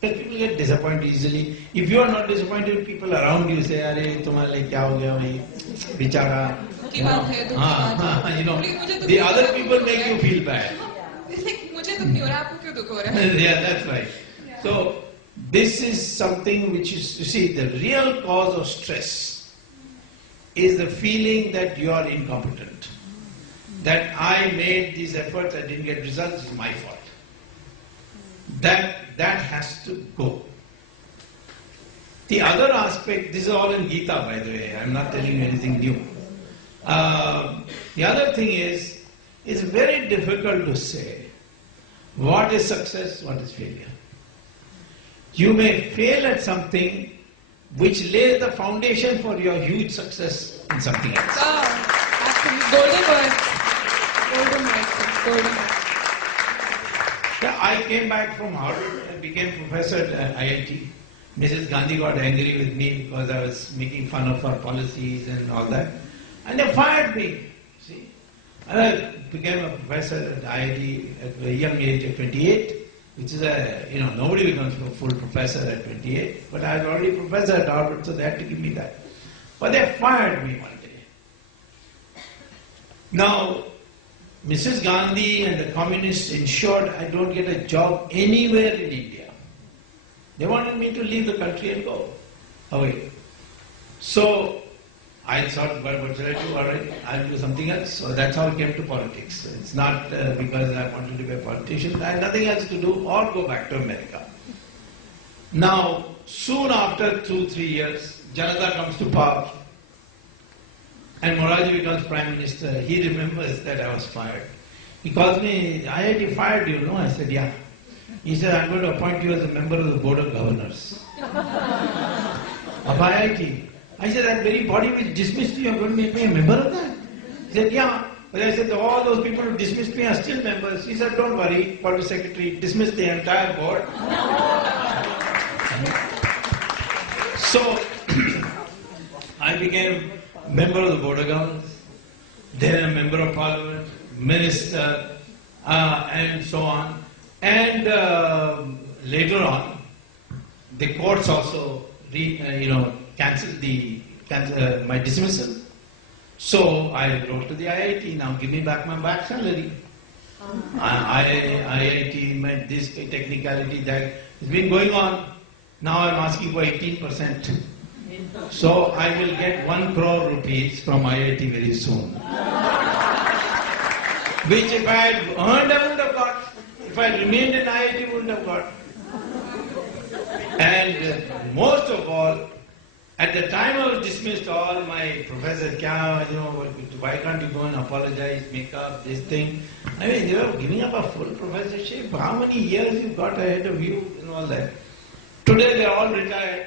But people get disappointed easily. If you are not disappointed, people around you say, "Arey, tumhare liye kya ho gaya bhai? Bichara." The other people make you feel bad. Yeah, that's right. So this is something which is, you see, the real cause of stress is the feeling that you are incompetent. That I made these efforts, I didn't get results, it's my fault. That has to go. The other aspect, this is all in Gita by the way, I'm not telling you anything new. The other thing is, it's very difficult to say what is success, what is failure. You may fail at something which lays the foundation for your huge success in something else. Absolutely. Golden words. Golden words. Golden words. Yeah, I came back from Harvard and became professor at IIT. Mrs. Gandhi got angry with me because I was making fun of her policies and all that. And they fired me. See? And I became a professor at IIT at a young age of 28, which is nobody becomes a full professor at 28. But I was already a professor at Harvard, so they had to give me that. But they fired me one day. Now, Mrs. Gandhi and the communists ensured I don't get a job anywhere in India. They wanted me to leave the country and go away. So I thought, well, what should I do? All right, I'll do something else. So that's how I came to politics. It's not because I wanted to be a politician. I had nothing else to do or go back to America. Now, soon after 2-3 years, Janata comes to power. And Moraji becomes Prime Minister. He remembers that I was fired. He calls me, IIT fired you, no? I said, yeah. He said, I'm going to appoint you as a member of the Board of Governors. Of IIT. I said, that very body which dismissed you, you're going to make me a member of that? He said, yeah. But I said, all those people who dismissed me are still members. He said, don't worry, Party Secretary, dismiss the entire board. So, I became member of the Board of Governors, then a member of Parliament, minister, and so on. And later on, the courts also cancelled my dismissal. So I wrote to the IIT, now give me back my back salary. IIT, this technicality, that, it's been going on. Now I'm asking for 18%. So I will get 1 crore rupees from IIT very soon. Which if I had earned, I wouldn't have got. If I had remained in IIT, I wouldn't have got. And most of all, at the time I was dismissed, all my professors, why can't you go and apologize, make up this thing? I mean, they were giving up a full professorship. How many years you got ahead of you and all that. Today they are all retired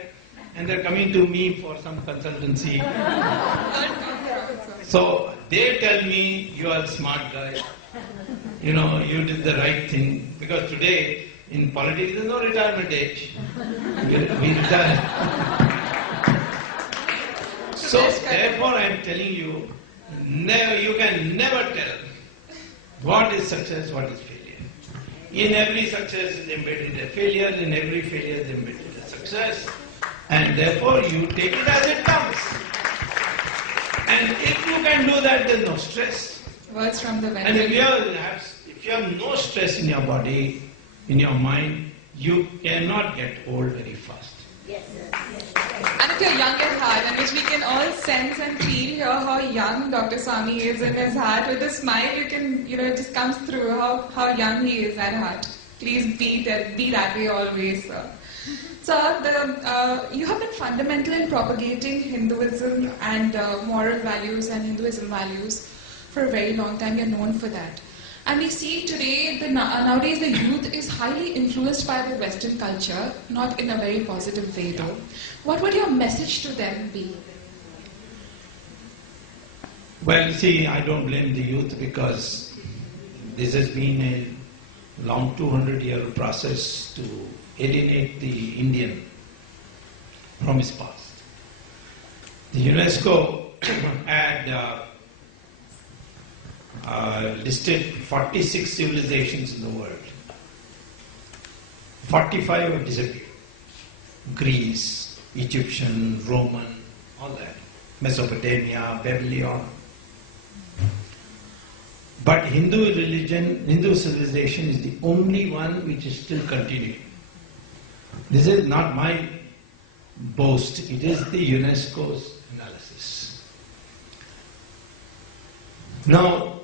and they're coming to me for some consultancy. So they tell me, you are a smart guy. You did the right thing. Because today, in politics, there's no retirement age. We retire. So therefore I am telling you, you can never tell what is success, what is failure. In every success is embedded a failure, in every failure is embedded a success, and therefore you take it as it comes. And if you can do that, there's no stress. Words from the And if you have no stress in your body, in your mind, you cannot get old very fast. Yes, sir. And if you're young at heart, and which we can all sense and feel here how young Dr. Swami is in his heart, with a smile you can, it just comes through how young he is at heart. Please be that way always, sir. So, you have been fundamental in propagating Hinduism and moral values and Hinduism values for a very long time. You're known for that. And we see today, nowadays the youth is highly influenced by the Western culture, not in a very positive way though. What would your message to them be? Well, see, I don't blame the youth because this has been a long 200-year process to alienate the Indian from his past. The UNESCO had listed 46 civilizations in the world. 45 have disappeared. Greece, Egyptian, Roman, all that. Mesopotamia, Babylon. But Hindu religion, Hindu civilization is the only one which is still continuing. This is not my boast, it is the UNESCO's analysis. Now,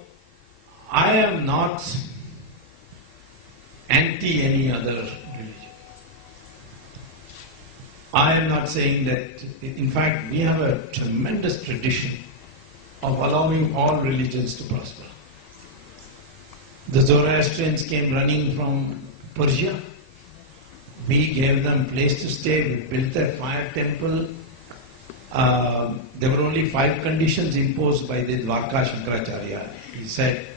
I am not anti any other religion. I am not saying that, in fact, we have a tremendous tradition of allowing all religions to prosper. The Zoroastrians came running from Persia. We gave them place to stay. We built a fire temple. There were only 5 conditions imposed by the Dwarka Shankaracharya. He said,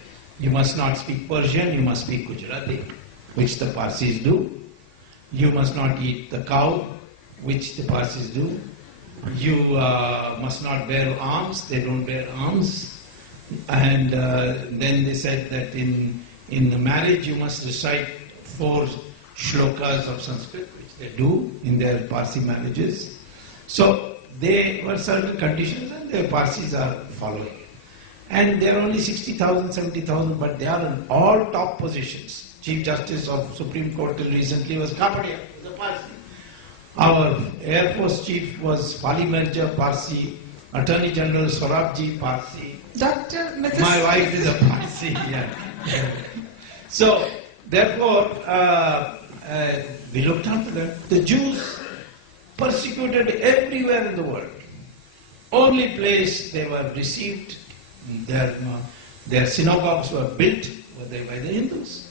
you must not speak Persian, you must speak Gujarati, which the Parsis do. You must not eat the cow, which the Parsis do. You must not bear arms, they don't bear arms. And then they said that in the marriage you must recite 4 shlokas of Sanskrit, which they do in their Parsi marriages. So there were certain conditions and the Parsis are following it. And there are only 60,000, 70,000, but they are in all top positions. Chief Justice of Supreme Court till recently was Kapadia, the Parsi. Our Air Force Chief was Pali Mirza, Parsi. Attorney General Swarabji, Parsi. My wife is a Parsi, yeah. So, therefore, we looked after them. The Jews persecuted everywhere in the world. Only place they were received, their synagogues were built by the Hindus.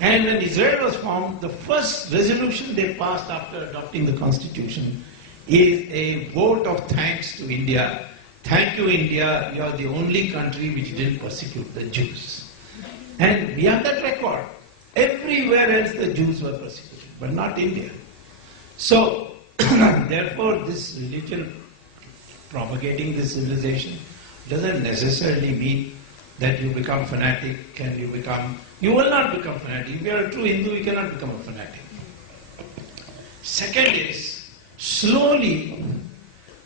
And when Israel was formed, the first resolution they passed after adopting the constitution is a vote of thanks to India. Thank you, India, you are the only country which didn't persecute the Jews. And we have that record. Everywhere else the Jews were persecuted, but not India. So, therefore, this religion, propagating this civilization, doesn't necessarily mean that you become fanatic and you will not become fanatic. If you are a true Hindu, you cannot become a fanatic. Second is, slowly,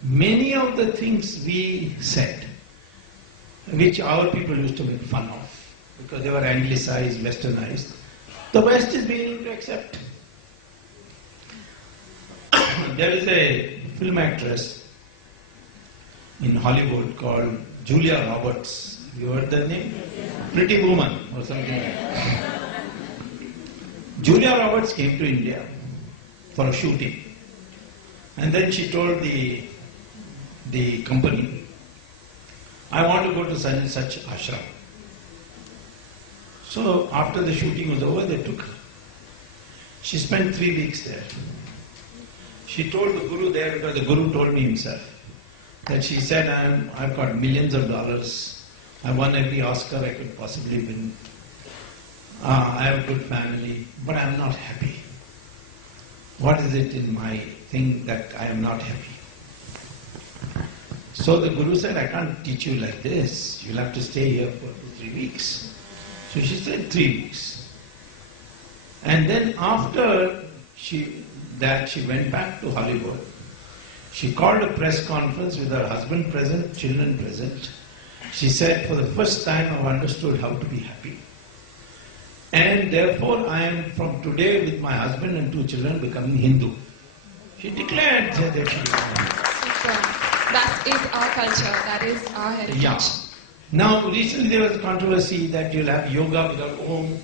many of the things we said, which our people used to make fun of, because they were anglicized, westernized, the West is beginning to accept. There is a film actress in Hollywood called Julia Roberts. You heard that name? Pretty Woman or something like that. Julia Roberts came to India for a shooting. And then she told the company, I want to go to such and such ashram. So after the shooting was over, they took her. She spent 3 weeks there. She told the guru there, because the guru told me himself, that she said, I've got millions of dollars. I won every Oscar I could possibly win. I have a good family, but I am not happy. What is it in my thing that I am not happy? So the Guru said, I can't teach you like this. You'll have to stay here for 2-3 weeks. So she said 3 weeks. And then after she went back to Hollywood. She called a press conference with her husband present, children present. She said, for the first time I've understood how to be happy. And therefore I am from today with my husband and 2 children becoming Hindu. She declared that she That is our culture, that is our heritage. Yeah. Now recently there was a controversy that you'll have yoga without Om.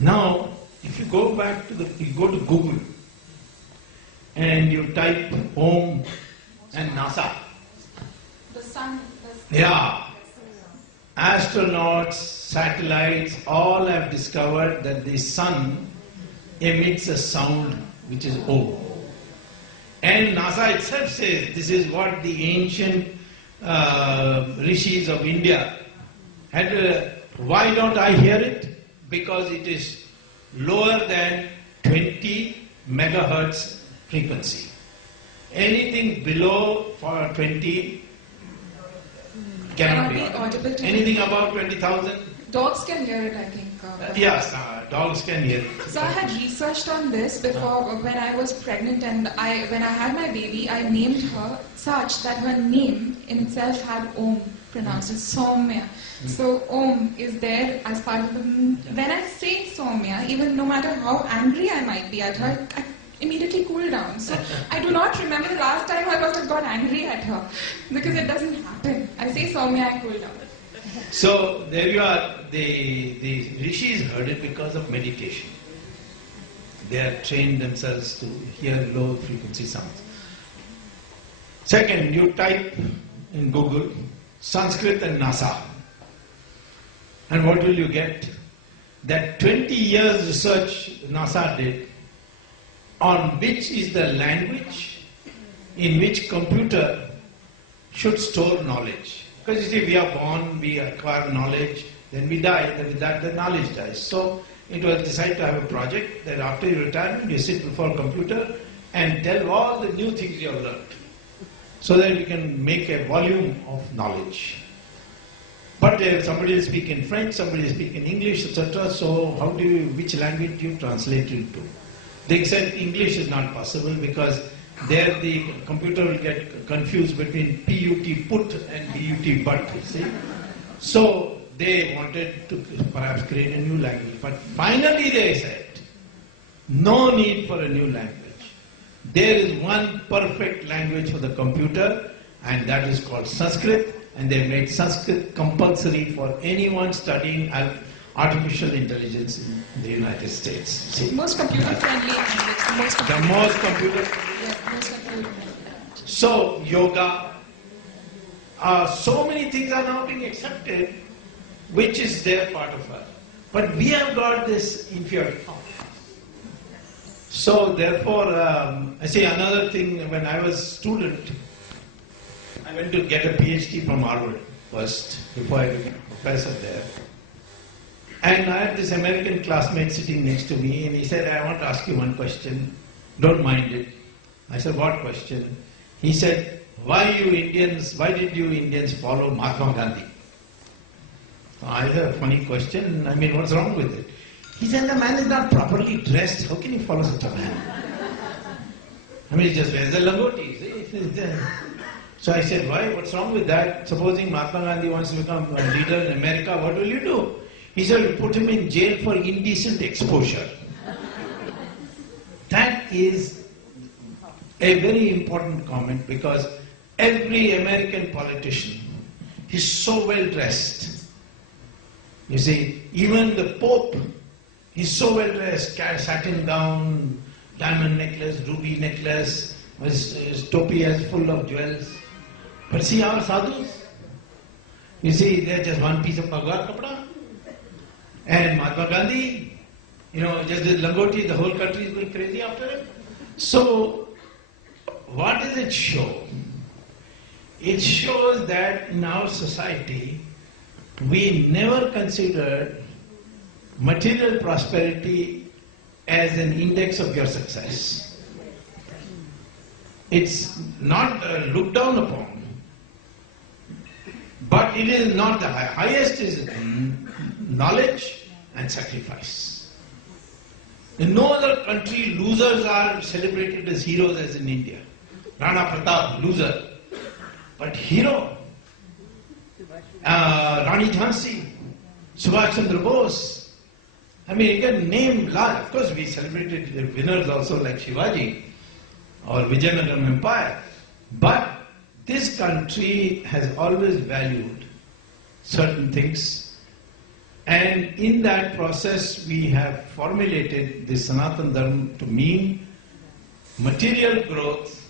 Now, if you go back to you go to Google and you type Om and NASA. The sun. Yeah. Astronauts, satellites, all have discovered that the sun emits a sound which is Om. And NASA itself says this is what the ancient rishis of India had. Why don't I hear it? Because it is lower than 20 megahertz frequency. Anything below for 20 cannot be audible. Anything above 20,000? Dogs can hear it, I think. Yes, dogs can hear it. So I had researched on this before when I was pregnant, and when I had my baby, I named her such that her name in itself had Om pronounced as Soumya. So Om is there as part of the... When I say Soumya, even no matter how angry I might be at her, I immediately cool down. So I do not remember the last time I must have got angry at her, because it doesn't happen. I say Soumya, I cool down. So there you are. The rishis heard it because of meditation. They have trained themselves to hear low frequency sounds. Second, you type in Google Sanskrit and NASA. And what will you get? That 20 years research NASA did on which is the language in which computer should store knowledge. Because you see, we are born, we acquire knowledge, then we die, and with that the knowledge dies. So it was decided to have a project that after your retirement you sit before a computer and tell all the new things you have learned, so that you can make a volume of knowledge. But somebody will speak in French, somebody will speak in English, etc. So which language do you translate it into? They said English is not possible because there the computer will get confused between PUT put and BUT but, you see. So they wanted to perhaps create a new language. But finally they said, no need for a new language. There is one perfect language for the computer, and that is called Sanskrit, and they made Sanskrit compulsory for anyone studying artificial intelligence in the United States. See? Most computer-friendly language. The most computer. Yes, most computer-friendly. So, yoga, so many things are now being accepted, which is their part of us. But we have got this inferiority. So, therefore, I say another thing, when I was a student, I went to get a PhD from Harvard first, before I became a professor there. And I had this American classmate sitting next to me, and he said, I want to ask you one question. Don't mind it. I said, what question? He said, why did you Indians follow Mahatma Gandhi? I said, a funny question. I mean, what's wrong with it? He said, the man is not properly dressed. How can you follow such a man? I mean, he just wears a langoti. So I said, why? What's wrong with that? Supposing Mahatma Gandhi wants to become a leader in America, what will you do? He said, you put him in jail for indecent exposure. That is a very important comment, because every American politician is so well dressed. You see, even the Pope is so well dressed, satin gown, diamond necklace, ruby necklace, his topi is full of jewels. But see our sadhus, you see, they're just one piece of pagwar kapda. And Mahatma Gandhi, just the langoti, the whole country is going crazy after him. So, what does it show? It shows that in our society, we never considered material prosperity as an index of your success. It's not looked down upon. But it is not the highest is knowledge and sacrifice. In no other country, losers are celebrated as heroes as in India. Rana Pratap, loser. But hero, Rani Jhansi, Subhash Chandra Bose. I mean, you can name large. Of course, we celebrated winners also like Shivaji or Vijayanagaram Empire. But this country has always valued certain things, and in that process we have formulated the Sanatana Dharma to mean material growth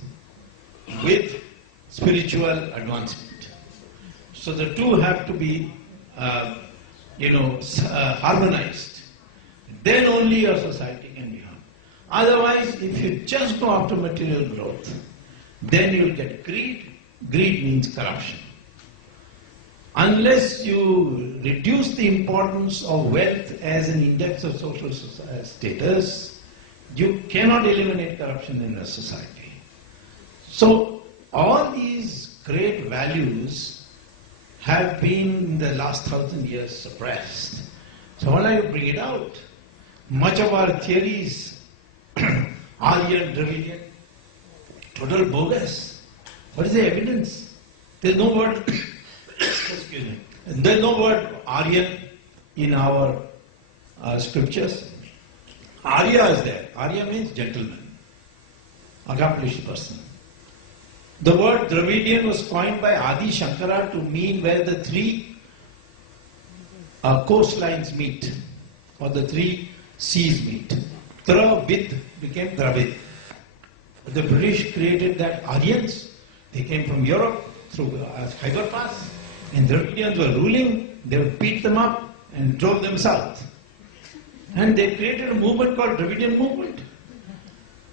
with spiritual advancement. So the two have to be harmonized. Then only your society can be harmonized. Otherwise, if you just go after material growth, then you will get greed. Greed means corruption. Unless you reduce the importance of wealth as an index of social status, you cannot eliminate corruption in a society. So all these great values have been in the last 1,000 years suppressed. So I would like to bring it out. Much of our theories, Aryan, Dravidian, total bogus. What is the evidence? There is no word, excuse me, there is no word Aryan in our scriptures. Arya is there. Arya means gentleman, accomplished person. The word Dravidian was coined by Adi Shankara to mean where the three coastlines meet, or the three seas meet. Dravid became Dravid. The British created that Aryans. They came from Europe through Khyber Pass, and Dravidians were ruling. They would beat them up and drove them south. And they created a movement called Dravidian movement.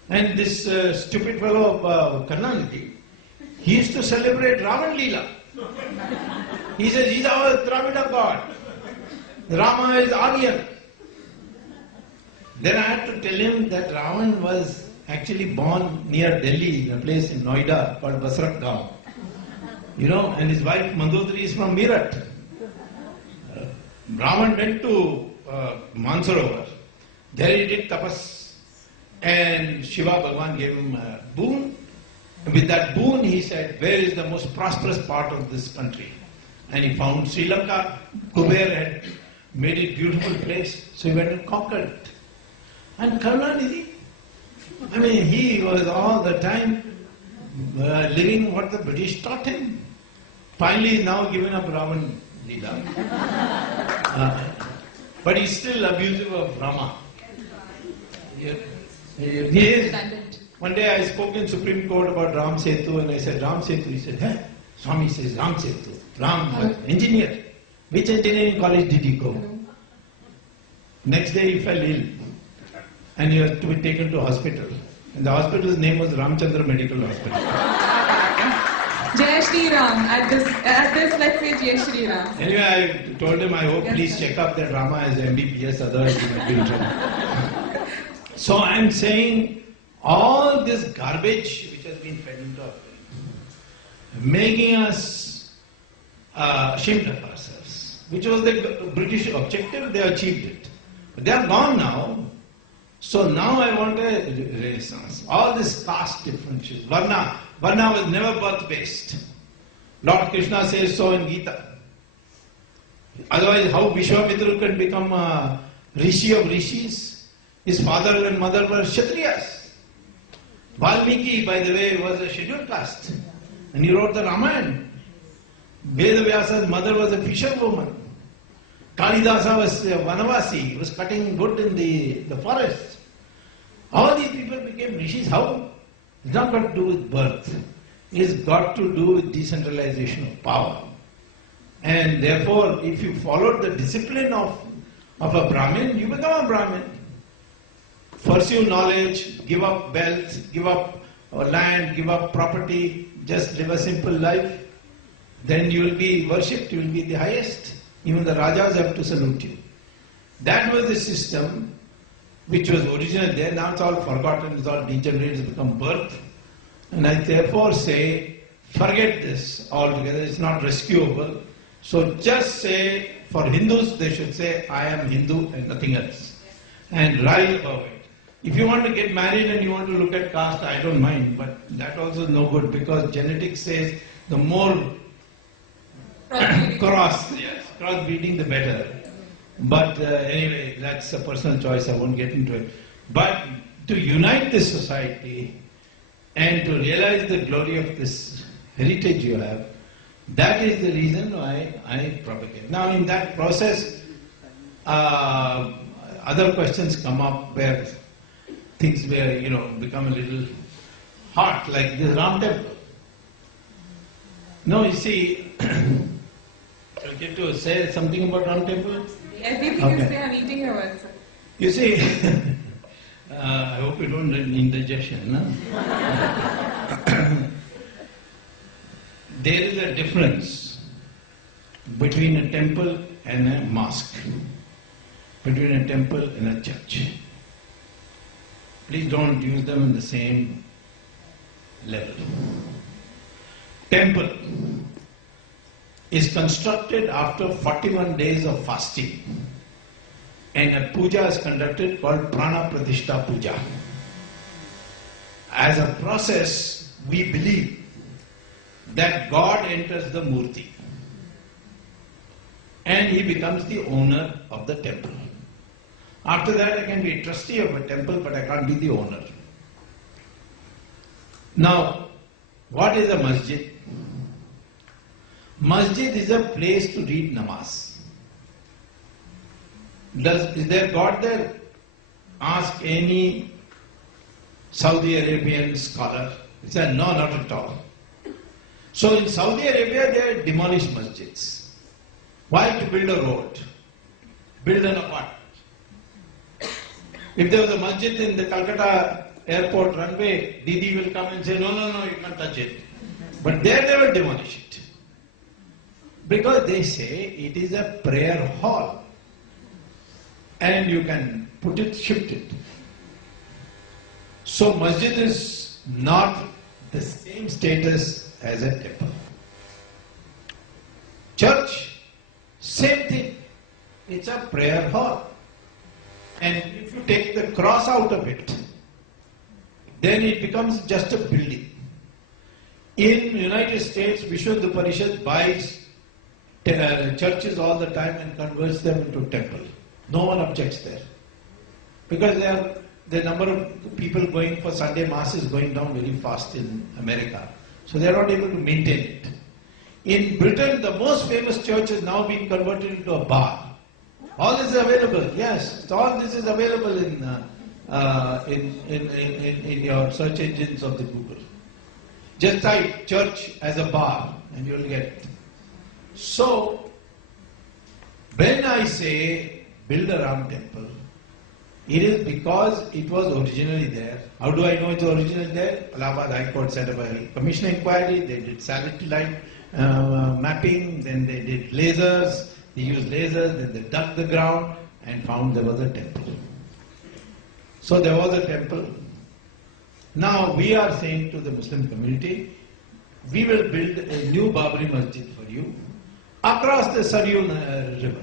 And this stupid fellow of Karnataka, he used to celebrate Ravan Leela. He says, he's our Dravida god. Rama is Aryan. Then I had to tell him that Ravan was actually born near Delhi, in a place in Noida called Basrat Gaon. And his wife Mandodari is from Meerut. Ravan went to Mansarovar. There he did tapas. And Shiva Bhagavan gave him a boon. And with that boon he said, where is the most prosperous part of this country? And he found Sri Lanka. Kuber had made it a beautiful place. So he went and conquered it. And Karunanidhi, he was all the time living what the British taught him. Finally, he's now given up Ravan Leela. But he's still abusive of Rama. He is. One day I spoke in Supreme Court about Ram Setu, and I said, Ram Setu. He said, hey? Swami says, Ram Setu. Ram was engineer. Which engineering college did he go? Next day he fell ill. And he was to be taken to hospital. And the hospital's name was Ramchandra Medical Hospital. Jai Shri Ram. At this, let's say Jai Shri Ram. Anyway, I told him, I hope please check up that Rama is MBBS, otherwise he might be in trouble. So I'm saying, all this garbage which has been fed into our brain, making us ashamed of ourselves, which was the British objective, they achieved it. But they are gone now. So now I want a renaissance. All this caste differences, Varna was never birth-based. Lord Krishna says so in Gita. Otherwise, how Vishwamitra can become a rishi of rishis? His father and mother were Kshatriyas. Valmiki, by the way, was a scheduled caste. And he wrote the Ramayana. Vedavyasa's mother was a fisherwoman. Kalidasa was a Vanavasi. He was cutting wood in the forest. All these people became rishis. How? It's not got to do with birth. It's got to do with decentralization of power. And therefore, if you followed the discipline of a Brahmin, you become a Brahmin. Pursue knowledge, give up wealth, give up land, give up property, just live a simple life. Then you will be worshipped, you will be the highest. Even the Rajas have to salute you. That was the system which was original there. Now it's all forgotten, it's all degenerated, it's become birth. And I therefore say, forget this altogether, it's not rescuable. So just say, for Hindus, they should say, I am Hindu and nothing else. And rise above it. If you want to get married and you want to look at caste, I don't mind, but that also is no good because genetics says the more cross-breeding, the better. But anyway, that's a personal choice, I won't get into it. But to unite this society and to realize the glory of this heritage you have, that is the reason why I propagate. Now in that process, other questions come up where things become a little hot, like this Ram temple. No, you see, I'll get to say something about Ram temple. Everything is there, I'm eating your words. You see, I hope you don't need indigestion. No? There is a difference between a temple and a mosque, between a temple and a church. Please don't use them in the same level. Temple is constructed after 41 days of fasting, and a puja is conducted called Prana Pratishtha Puja. As a process, we believe that God enters the murti and he becomes the owner of the temple. After that, I can be a trustee of a temple, but I can't be the owner. Now, what is a masjid? Masjid is a place to read namaz. Is there God there? Ask any Saudi Arabian scholar. He said, no, not at all. So in Saudi Arabia, they demolished masjids. Why? To build a road, build an apartment. If there was a masjid in the Calcutta airport runway, Didi will come and say, no, you can't touch it. But there they will demolish it. Because they say it is a prayer hall. And you can put it, shift it. So masjid is not the same status as a temple. Church, same thing. It's a prayer hall. And if you take the cross out of it, then it becomes just a building. In the United States, Vishwa Parishad buys churches all the time and converts them into temple. No one objects there. Because the number of people going for Sunday Mass is going down very fast in America. So they are not able to maintain it. In Britain, the most famous church is now being converted into a bar. All this is available, yes. All this is available in your search engines of the Google. Just type church as a bar and you will get it. So, when I say build a Ram temple, it is because it was originally there. How do I know it's originally there? Allahabad High Court set up a commission inquiry, they did satellite mapping, then they did lasers, they used lasers, then they dug the ground and found there was a temple. So there was a temple. Now we are saying to the Muslim community, we will build a new Babri Masjid for you across the Saryu river.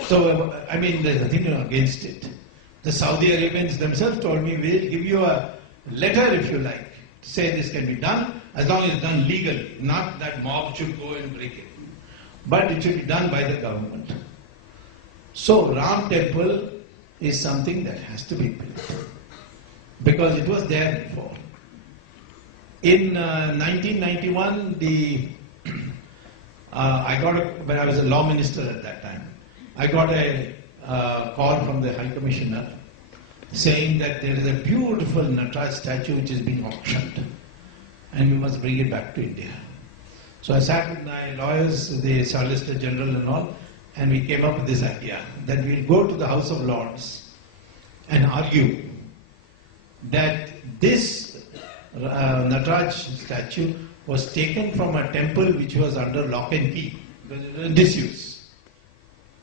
So, I mean, there's nothing against it. The Saudi Arabians themselves told me, we'll give you a letter if you like, to say this can be done, as long as it's done legally, not that mob should go and break it. But it should be done by the government. So, Ram temple is something that has to be built, because it was there before. In 1991, when I was a law minister at that time, I got a call from the High Commissioner saying that there is a beautiful Nataraj statue which is being auctioned and we must bring it back to India. So I sat with my lawyers, the Solicitor General and all, and we came up with this idea that we'll go to the House of Lords and argue that this Nataraj statue was taken from a temple which was under lock and key, disuse.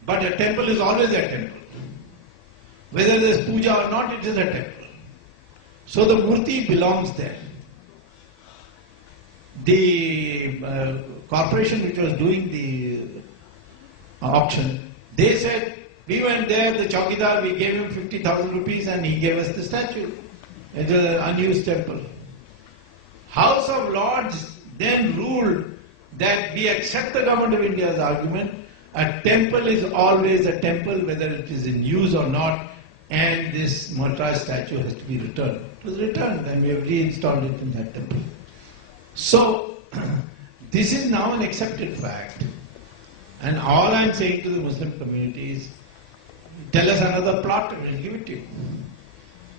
But a temple is always a temple. Whether there is puja or not, it is a temple. So the murti belongs there. The corporation which was doing the auction, they said, We went there, the Chowkidar, we gave him 50,000 rupees and he gave us the statue. It was an unused temple. House of Lords then ruled that we accept the government of India's argument. A temple is always a temple, whether it is in use or not, and this Madras statue has to be returned. It was returned and we have reinstalled it in that temple. So, this is now an accepted fact. And all I am saying to the Muslim community is, tell us another plot and we'll give it to you.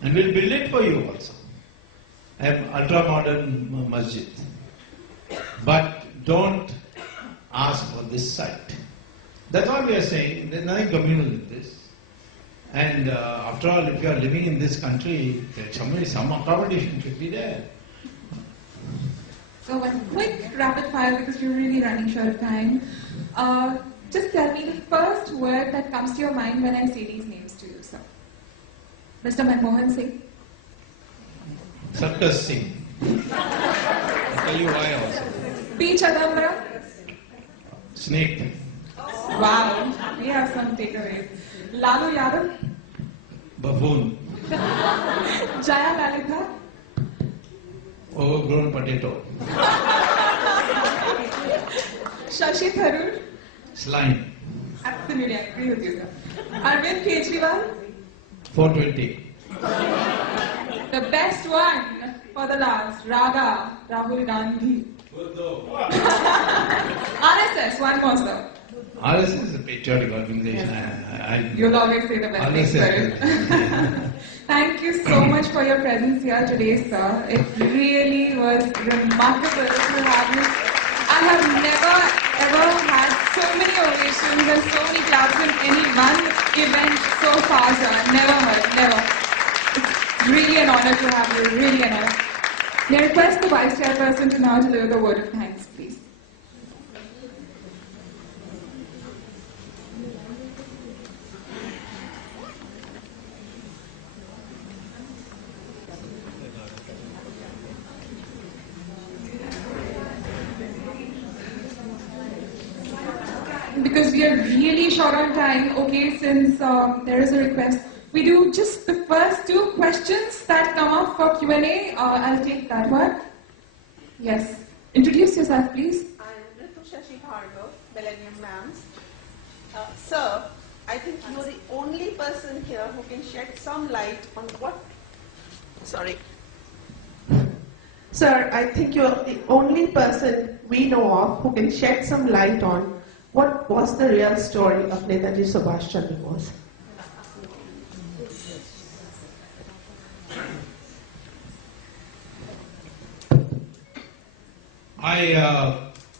And we'll build it for you also. An ultra-modern masjid. But don't ask for this site. That's all we are saying. There's nothing communal in this. And after all, if you are living in this country, some accommodation should be there. So one quick rapid fire because we're really running short of time. Just tell me the first word that comes to your mind when I say these names to you, sir. Mr. Manmohan Singh. Sarkar Singh. I'll tell you why also. P. Chadambara. Snake. Wow, we have some takeaways. Lalu Yadav. Baboon. Jaya Lalitha. Overgrown potato. Shashi Tharoor. Slime. Absolutely, I agree with you, sir. Arvind Kejriwal. 420. The best one for the last. Raga. Rahul Gandhi. RSS, one more, sir. RSS is a patriotic organization. You'll always say the best thing, sir. Thank you so much for your presence here today, sir. It really was remarkable to have you. I have never ever had so many ovations and so many claps in any one event so far, sir. Never heard, never. It's really an honor to have you, really an honor. May I request the Vice Chairperson to now deliver the word of thanks, please. Because we are really short on time, okay, since there is a request. We do just the first two questions that come up for Q&A. I'll take that one. Yes. Introduce yourself, please. I'm Ritu Shashi Bhargav, Millennium Mams. Sir, I think you're the only person here who can shed some light on what... Sorry. Sir, I think you're the only person we know of who can shed some light on what was the real story of Netaji Subhash Chandra Bose. I,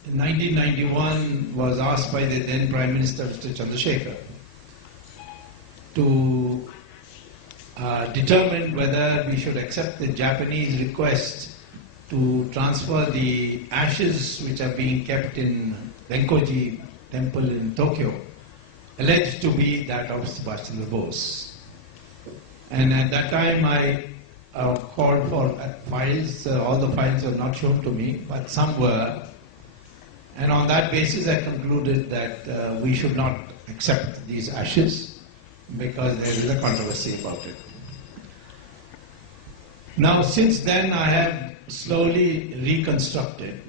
in 1991, was asked by the then Prime Minister, Mr. Chandrasekhar, to determine whether we should accept the Japanese request to transfer the ashes which are being kept in Renkoji Temple in Tokyo, alleged to be that of Subhash Chandra Bose. And at that time I called for files. All the files were not shown to me, but some were. And on that basis I concluded that we should not accept these ashes because there is a controversy about it. Now since then I have slowly reconstructed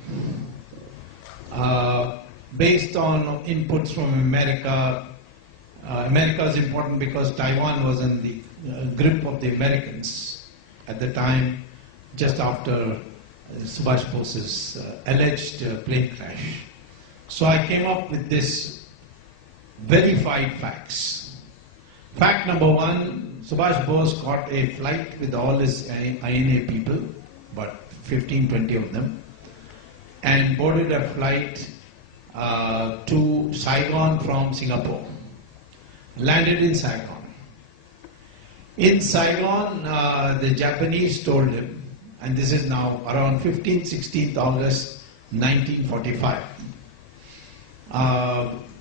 based on inputs from America. America is important because Taiwan was in the grip of the Americans at the time, just after Subhash Bose's alleged plane crash. So I came up with this verified facts. Fact number one, Subhash Bose caught a flight with all his INA people, about 15-20 of them, and boarded a flight to Saigon from Singapore. Landed in Saigon. In Saigon, the Japanese told him, and this is now around 15th-16th August 1945.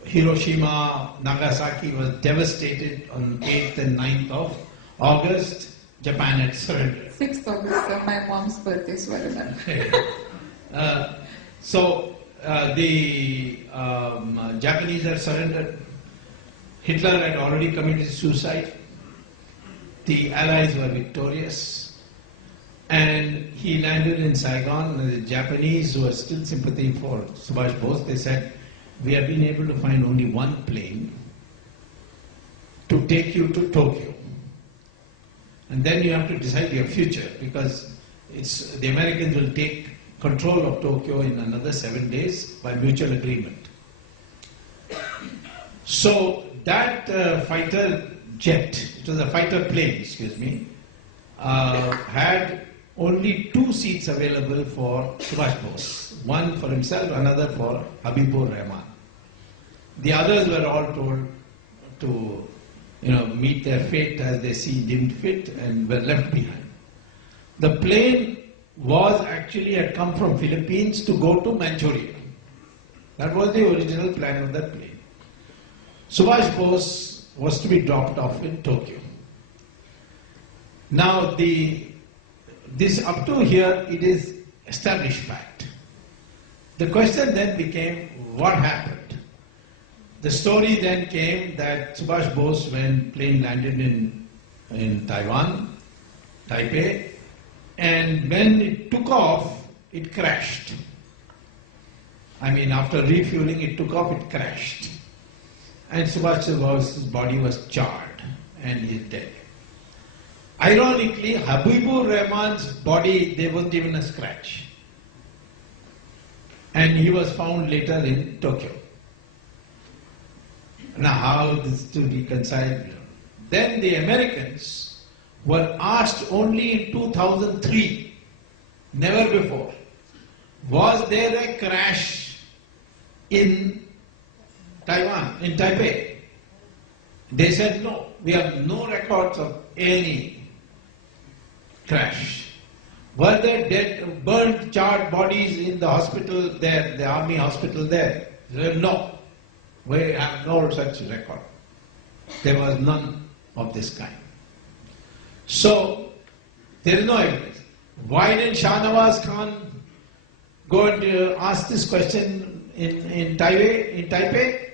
Hiroshima, Nagasaki was devastated on 8th and 9th of August. Japan had surrendered. 6th August, my mom's birthday, so I remember. So the Japanese had surrendered. Hitler had already committed suicide. The Allies were victorious. And he landed in Saigon, and the Japanese, who were still sympathetic for Subhash Bose, they said, we have been able to find only one plane to take you to Tokyo. And then you have to decide your future, because the Americans will take control of Tokyo in another 7 days by mutual agreement. So that fighter jet, it was a fighter plane, excuse me, had only 2 seats available for Subhash Bose. One for himself, another for Habibur Rahman. The others were all told to meet their fate as they see deemed fit, and were left behind. The plane had come from Philippines to go to Manchuria. That was the original plan of that plane. Subhash Bose was to be dropped off in Tokyo. Now this up to here, it is established fact. The question then became, what happened? The story then came that Subhash Bose, when plane landed in Taiwan, Taipei, and when it took off, it crashed. I mean, after refueling, it took off, it crashed. And Subhash Bose's body was charred, and he is dead. Ironically, Habibur Rahman's body, there wasn't even a scratch. And he was found later in Tokyo. Now, how this to reconcile? Then the Americans were asked only in 2003, never before, was there a crash in Taiwan, in Taipei? They said no, we have no records of any crash. Were there dead, burnt, charred bodies in the hospital there, the army hospital there? They said no. We have no such record. There was none of this kind. So, there is no evidence. Why did Shah Nawaz Khan go and ask this question in Taipei?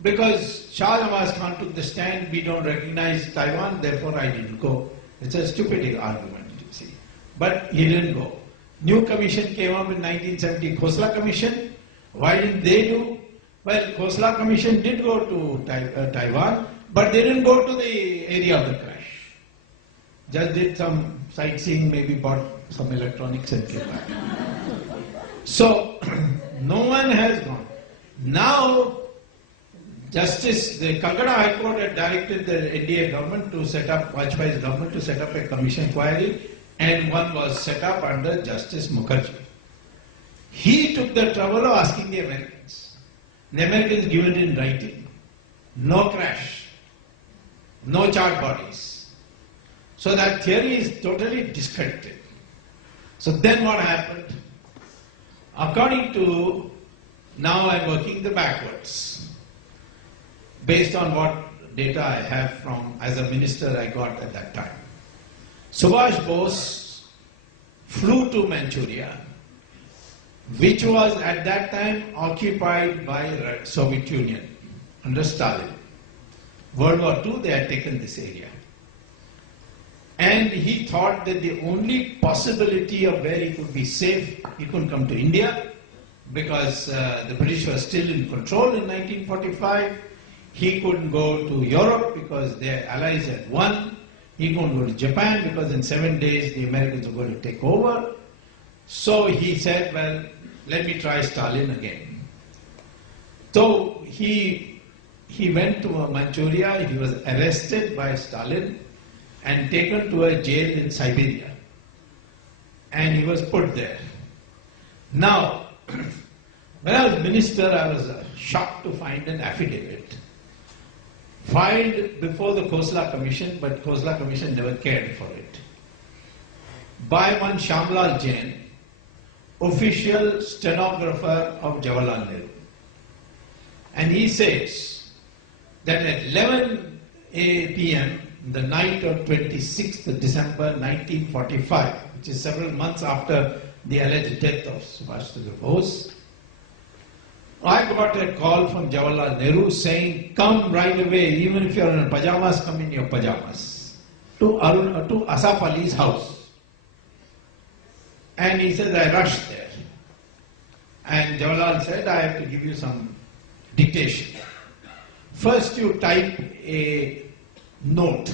Because Shah Nawaz Khan took the stand, we don't recognize Taiwan, therefore I didn't go. It's a stupid argument, you see. But he didn't go. New commission came up in 1970, Khosla Commission. Why didn't they do? Well, Khosla Commission did go to Taiwan, but they didn't go to the area of the crash. Just did some sightseeing, maybe bought some electronics and came back. So, no one has gone. Now, the Calcutta High Court had directed the NDA government to set up, Vajpayee's government to set up a commission inquiry, and one was set up under Justice Mukherjee. He took the trouble of asking the Americans. The Americans given it in writing. No crash. No charred bodies. So that theory is totally discredited. So then what happened? According to, now I'm working the backwards. Based on what data I have from, as a minister I got at that time. Subhash Bose flew to Manchuria, which was at that time occupied by the Soviet Union under Stalin. World War II, they had taken this area. And he thought that the only possibility of where he could be safe, he couldn't come to India, because the British were still in control in 1945. He couldn't go to Europe because their allies had won. He couldn't go to Japan because in 7 days the Americans were going to take over. So he said, well, let me try Stalin again. So he went to Manchuria, he was arrested by Stalin and taken to a jail in Siberia. And he was put there. Now, when I was minister, I was shocked to find an affidavit filed before the Khosla Commission, but Khosla Commission never cared for it, by one Shamlal Jain, official stenographer of Jawaharlal Nehru. And he says that at 11 p.m., the night of 26th December 1945, which is several months after the alleged death of Subhash Chandra Bose, I got a call from Jawaharlal Nehru saying, come right away, even if you're in pajamas, come in your pajamas, to Asaf Ali's house. And he says, I rushed there. And Jawaharlal said, I have to give you some dictation. First you type a note,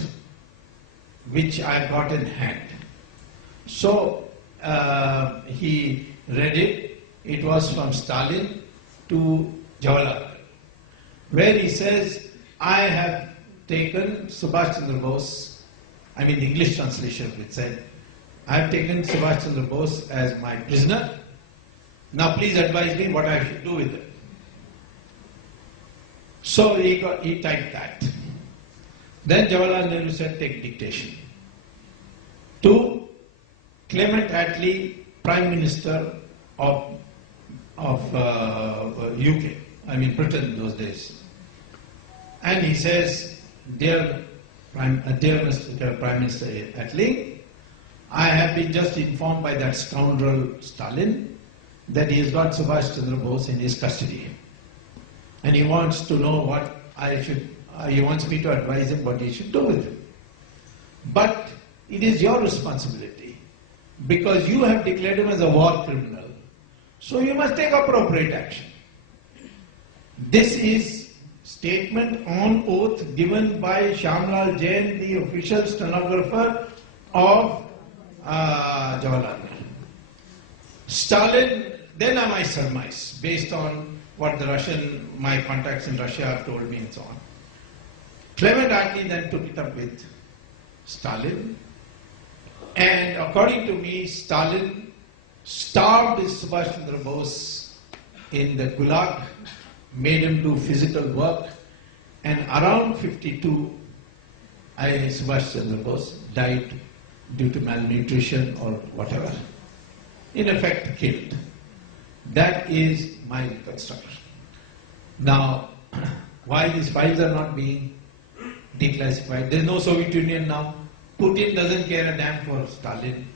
which I got in hand. So he read it. It was from Stalin to Jawaharlal, where he says, I have taken Subhash Chandra Bose, I mean the English translation of it said, I have taken Subhash Chandra Bose as my prisoner. Now please advise me what I should do with it. So he typed that. Then Jawaharlal Nehru said, take dictation. To Clement Attlee, Prime Minister of UK, I mean Britain in those days. And he says, Dear Mr. Prime Minister Attlee, I have been just informed by that scoundrel Stalin that he has got Subhash Chandra Bose in his custody. And he wants to know what he wants me to advise him what he should do with him. But it is your responsibility, because you have declared him as a war criminal. So you must take appropriate action. This is statement on oath given by Shyamlal Jain, the official stenographer of Jawaharlal Nehru. Stalin, then I surmise, based on what my contacts in Russia have told me and so on. Clement Attlee then took it up with Stalin, and according to me, Stalin starved Subhash Chandra Bose in the Gulag, made him do physical work, and around 52, Subhash Chandra Bose died due to malnutrition or whatever. In effect, killed. That is my reconstruction. Now, why these files are not being declassified? There is no Soviet Union now. Putin doesn't care a damn for Stalin.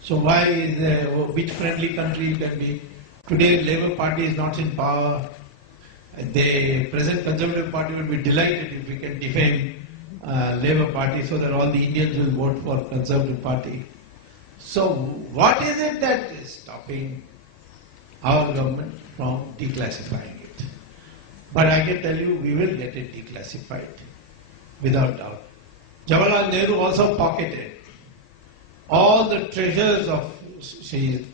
So why is which friendly country you can be? Today, Labour Party is not in power. The present Conservative Party will be delighted if we can defame Labour Party so that all the Indians will vote for Conservative Party. So what is it that is stopping our government from declassifying it? But I can tell you, we will get it declassified, without doubt. Jawaharlal Nehru also pocketed all the treasures of Subhash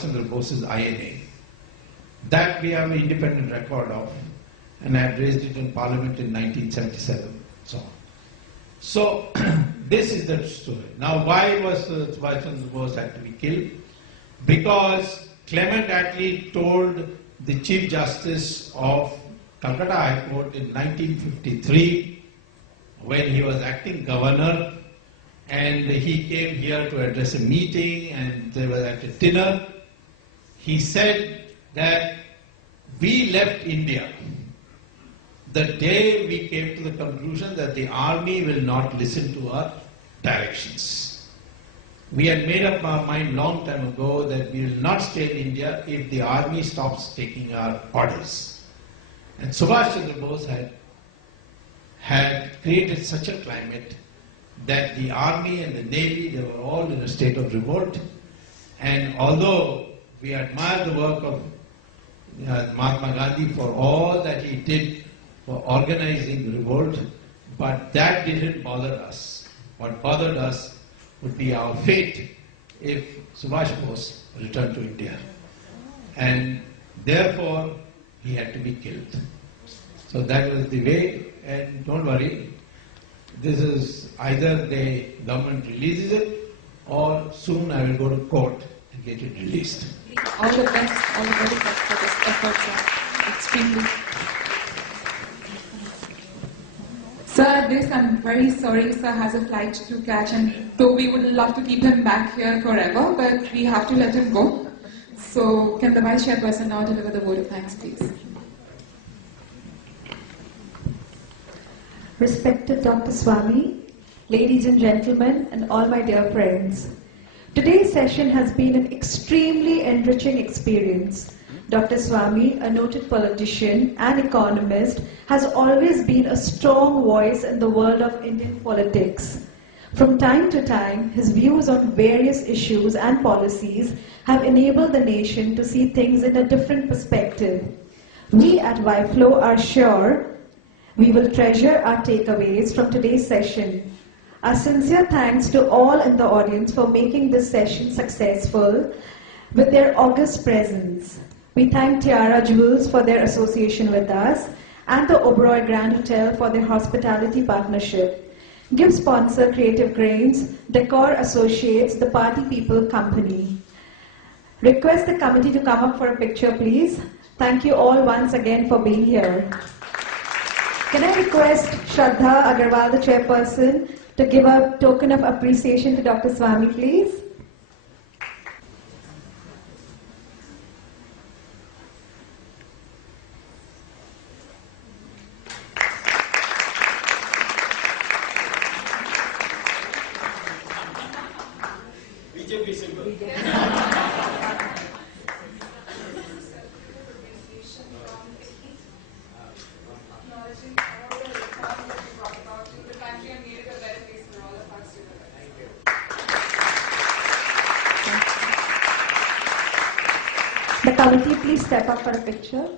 Chandra Bose's INA. That we have an independent record of, and I had raised it in Parliament in 1977. So this is the story. Now, why was Subhash Chandra Bose had to be killed? Because Clement Attlee told the Chief Justice of Calcutta High Court in 1953, when he was acting governor, and he came here to address a meeting, and they were at a dinner. He said that we left India the day we came to the conclusion that the army will not listen to our directions. We had made up our mind long time ago that we will not stay in India if the army stops taking our orders. And Subhash Chandra Bose had created such a climate that the army and the navy, they were all in a state of revolt. And although we admire the work of Mahatma Gandhi for all that he did for organizing the revolt, but that didn't bother us. What bothered us would be our fate if Subhash Bose returned to India. And therefore, he had to be killed. So that was the way, and don't worry, this is either the government releases it, or soon I will go to court and get it released. All the best, all the very best for this effort, sir. Extremely. Sir, this I'm very sorry, sir has a flight to catch, and though we would love to keep him back here forever, but we have to let him go. So, can the Vice Chairperson now deliver the vote of thanks, please? Respected Dr. Swami, ladies and gentlemen, and all my dear friends. Today's session has been an extremely enriching experience. Dr. Swami, a noted politician and economist, has always been a strong voice in the world of Indian politics. From time to time, his views on various issues and policies have enabled the nation to see things in a different perspective. We at YFlow are sure we will treasure our takeaways from today's session. Our sincere thanks to all in the audience for making this session successful with their august presence. We thank Tiara Jewels for their association with us and the Oberoi Grand Hotel for their hospitality partnership. Gift sponsor Creative Grains, Decor Associates, The Party People Company. Request the committee to come up for a picture, please. Thank you all once again for being here. Can I request Shraddha Agarwal, the chairperson, to give a token of appreciation to Dr. Swami, please? The committee, please step up for a picture.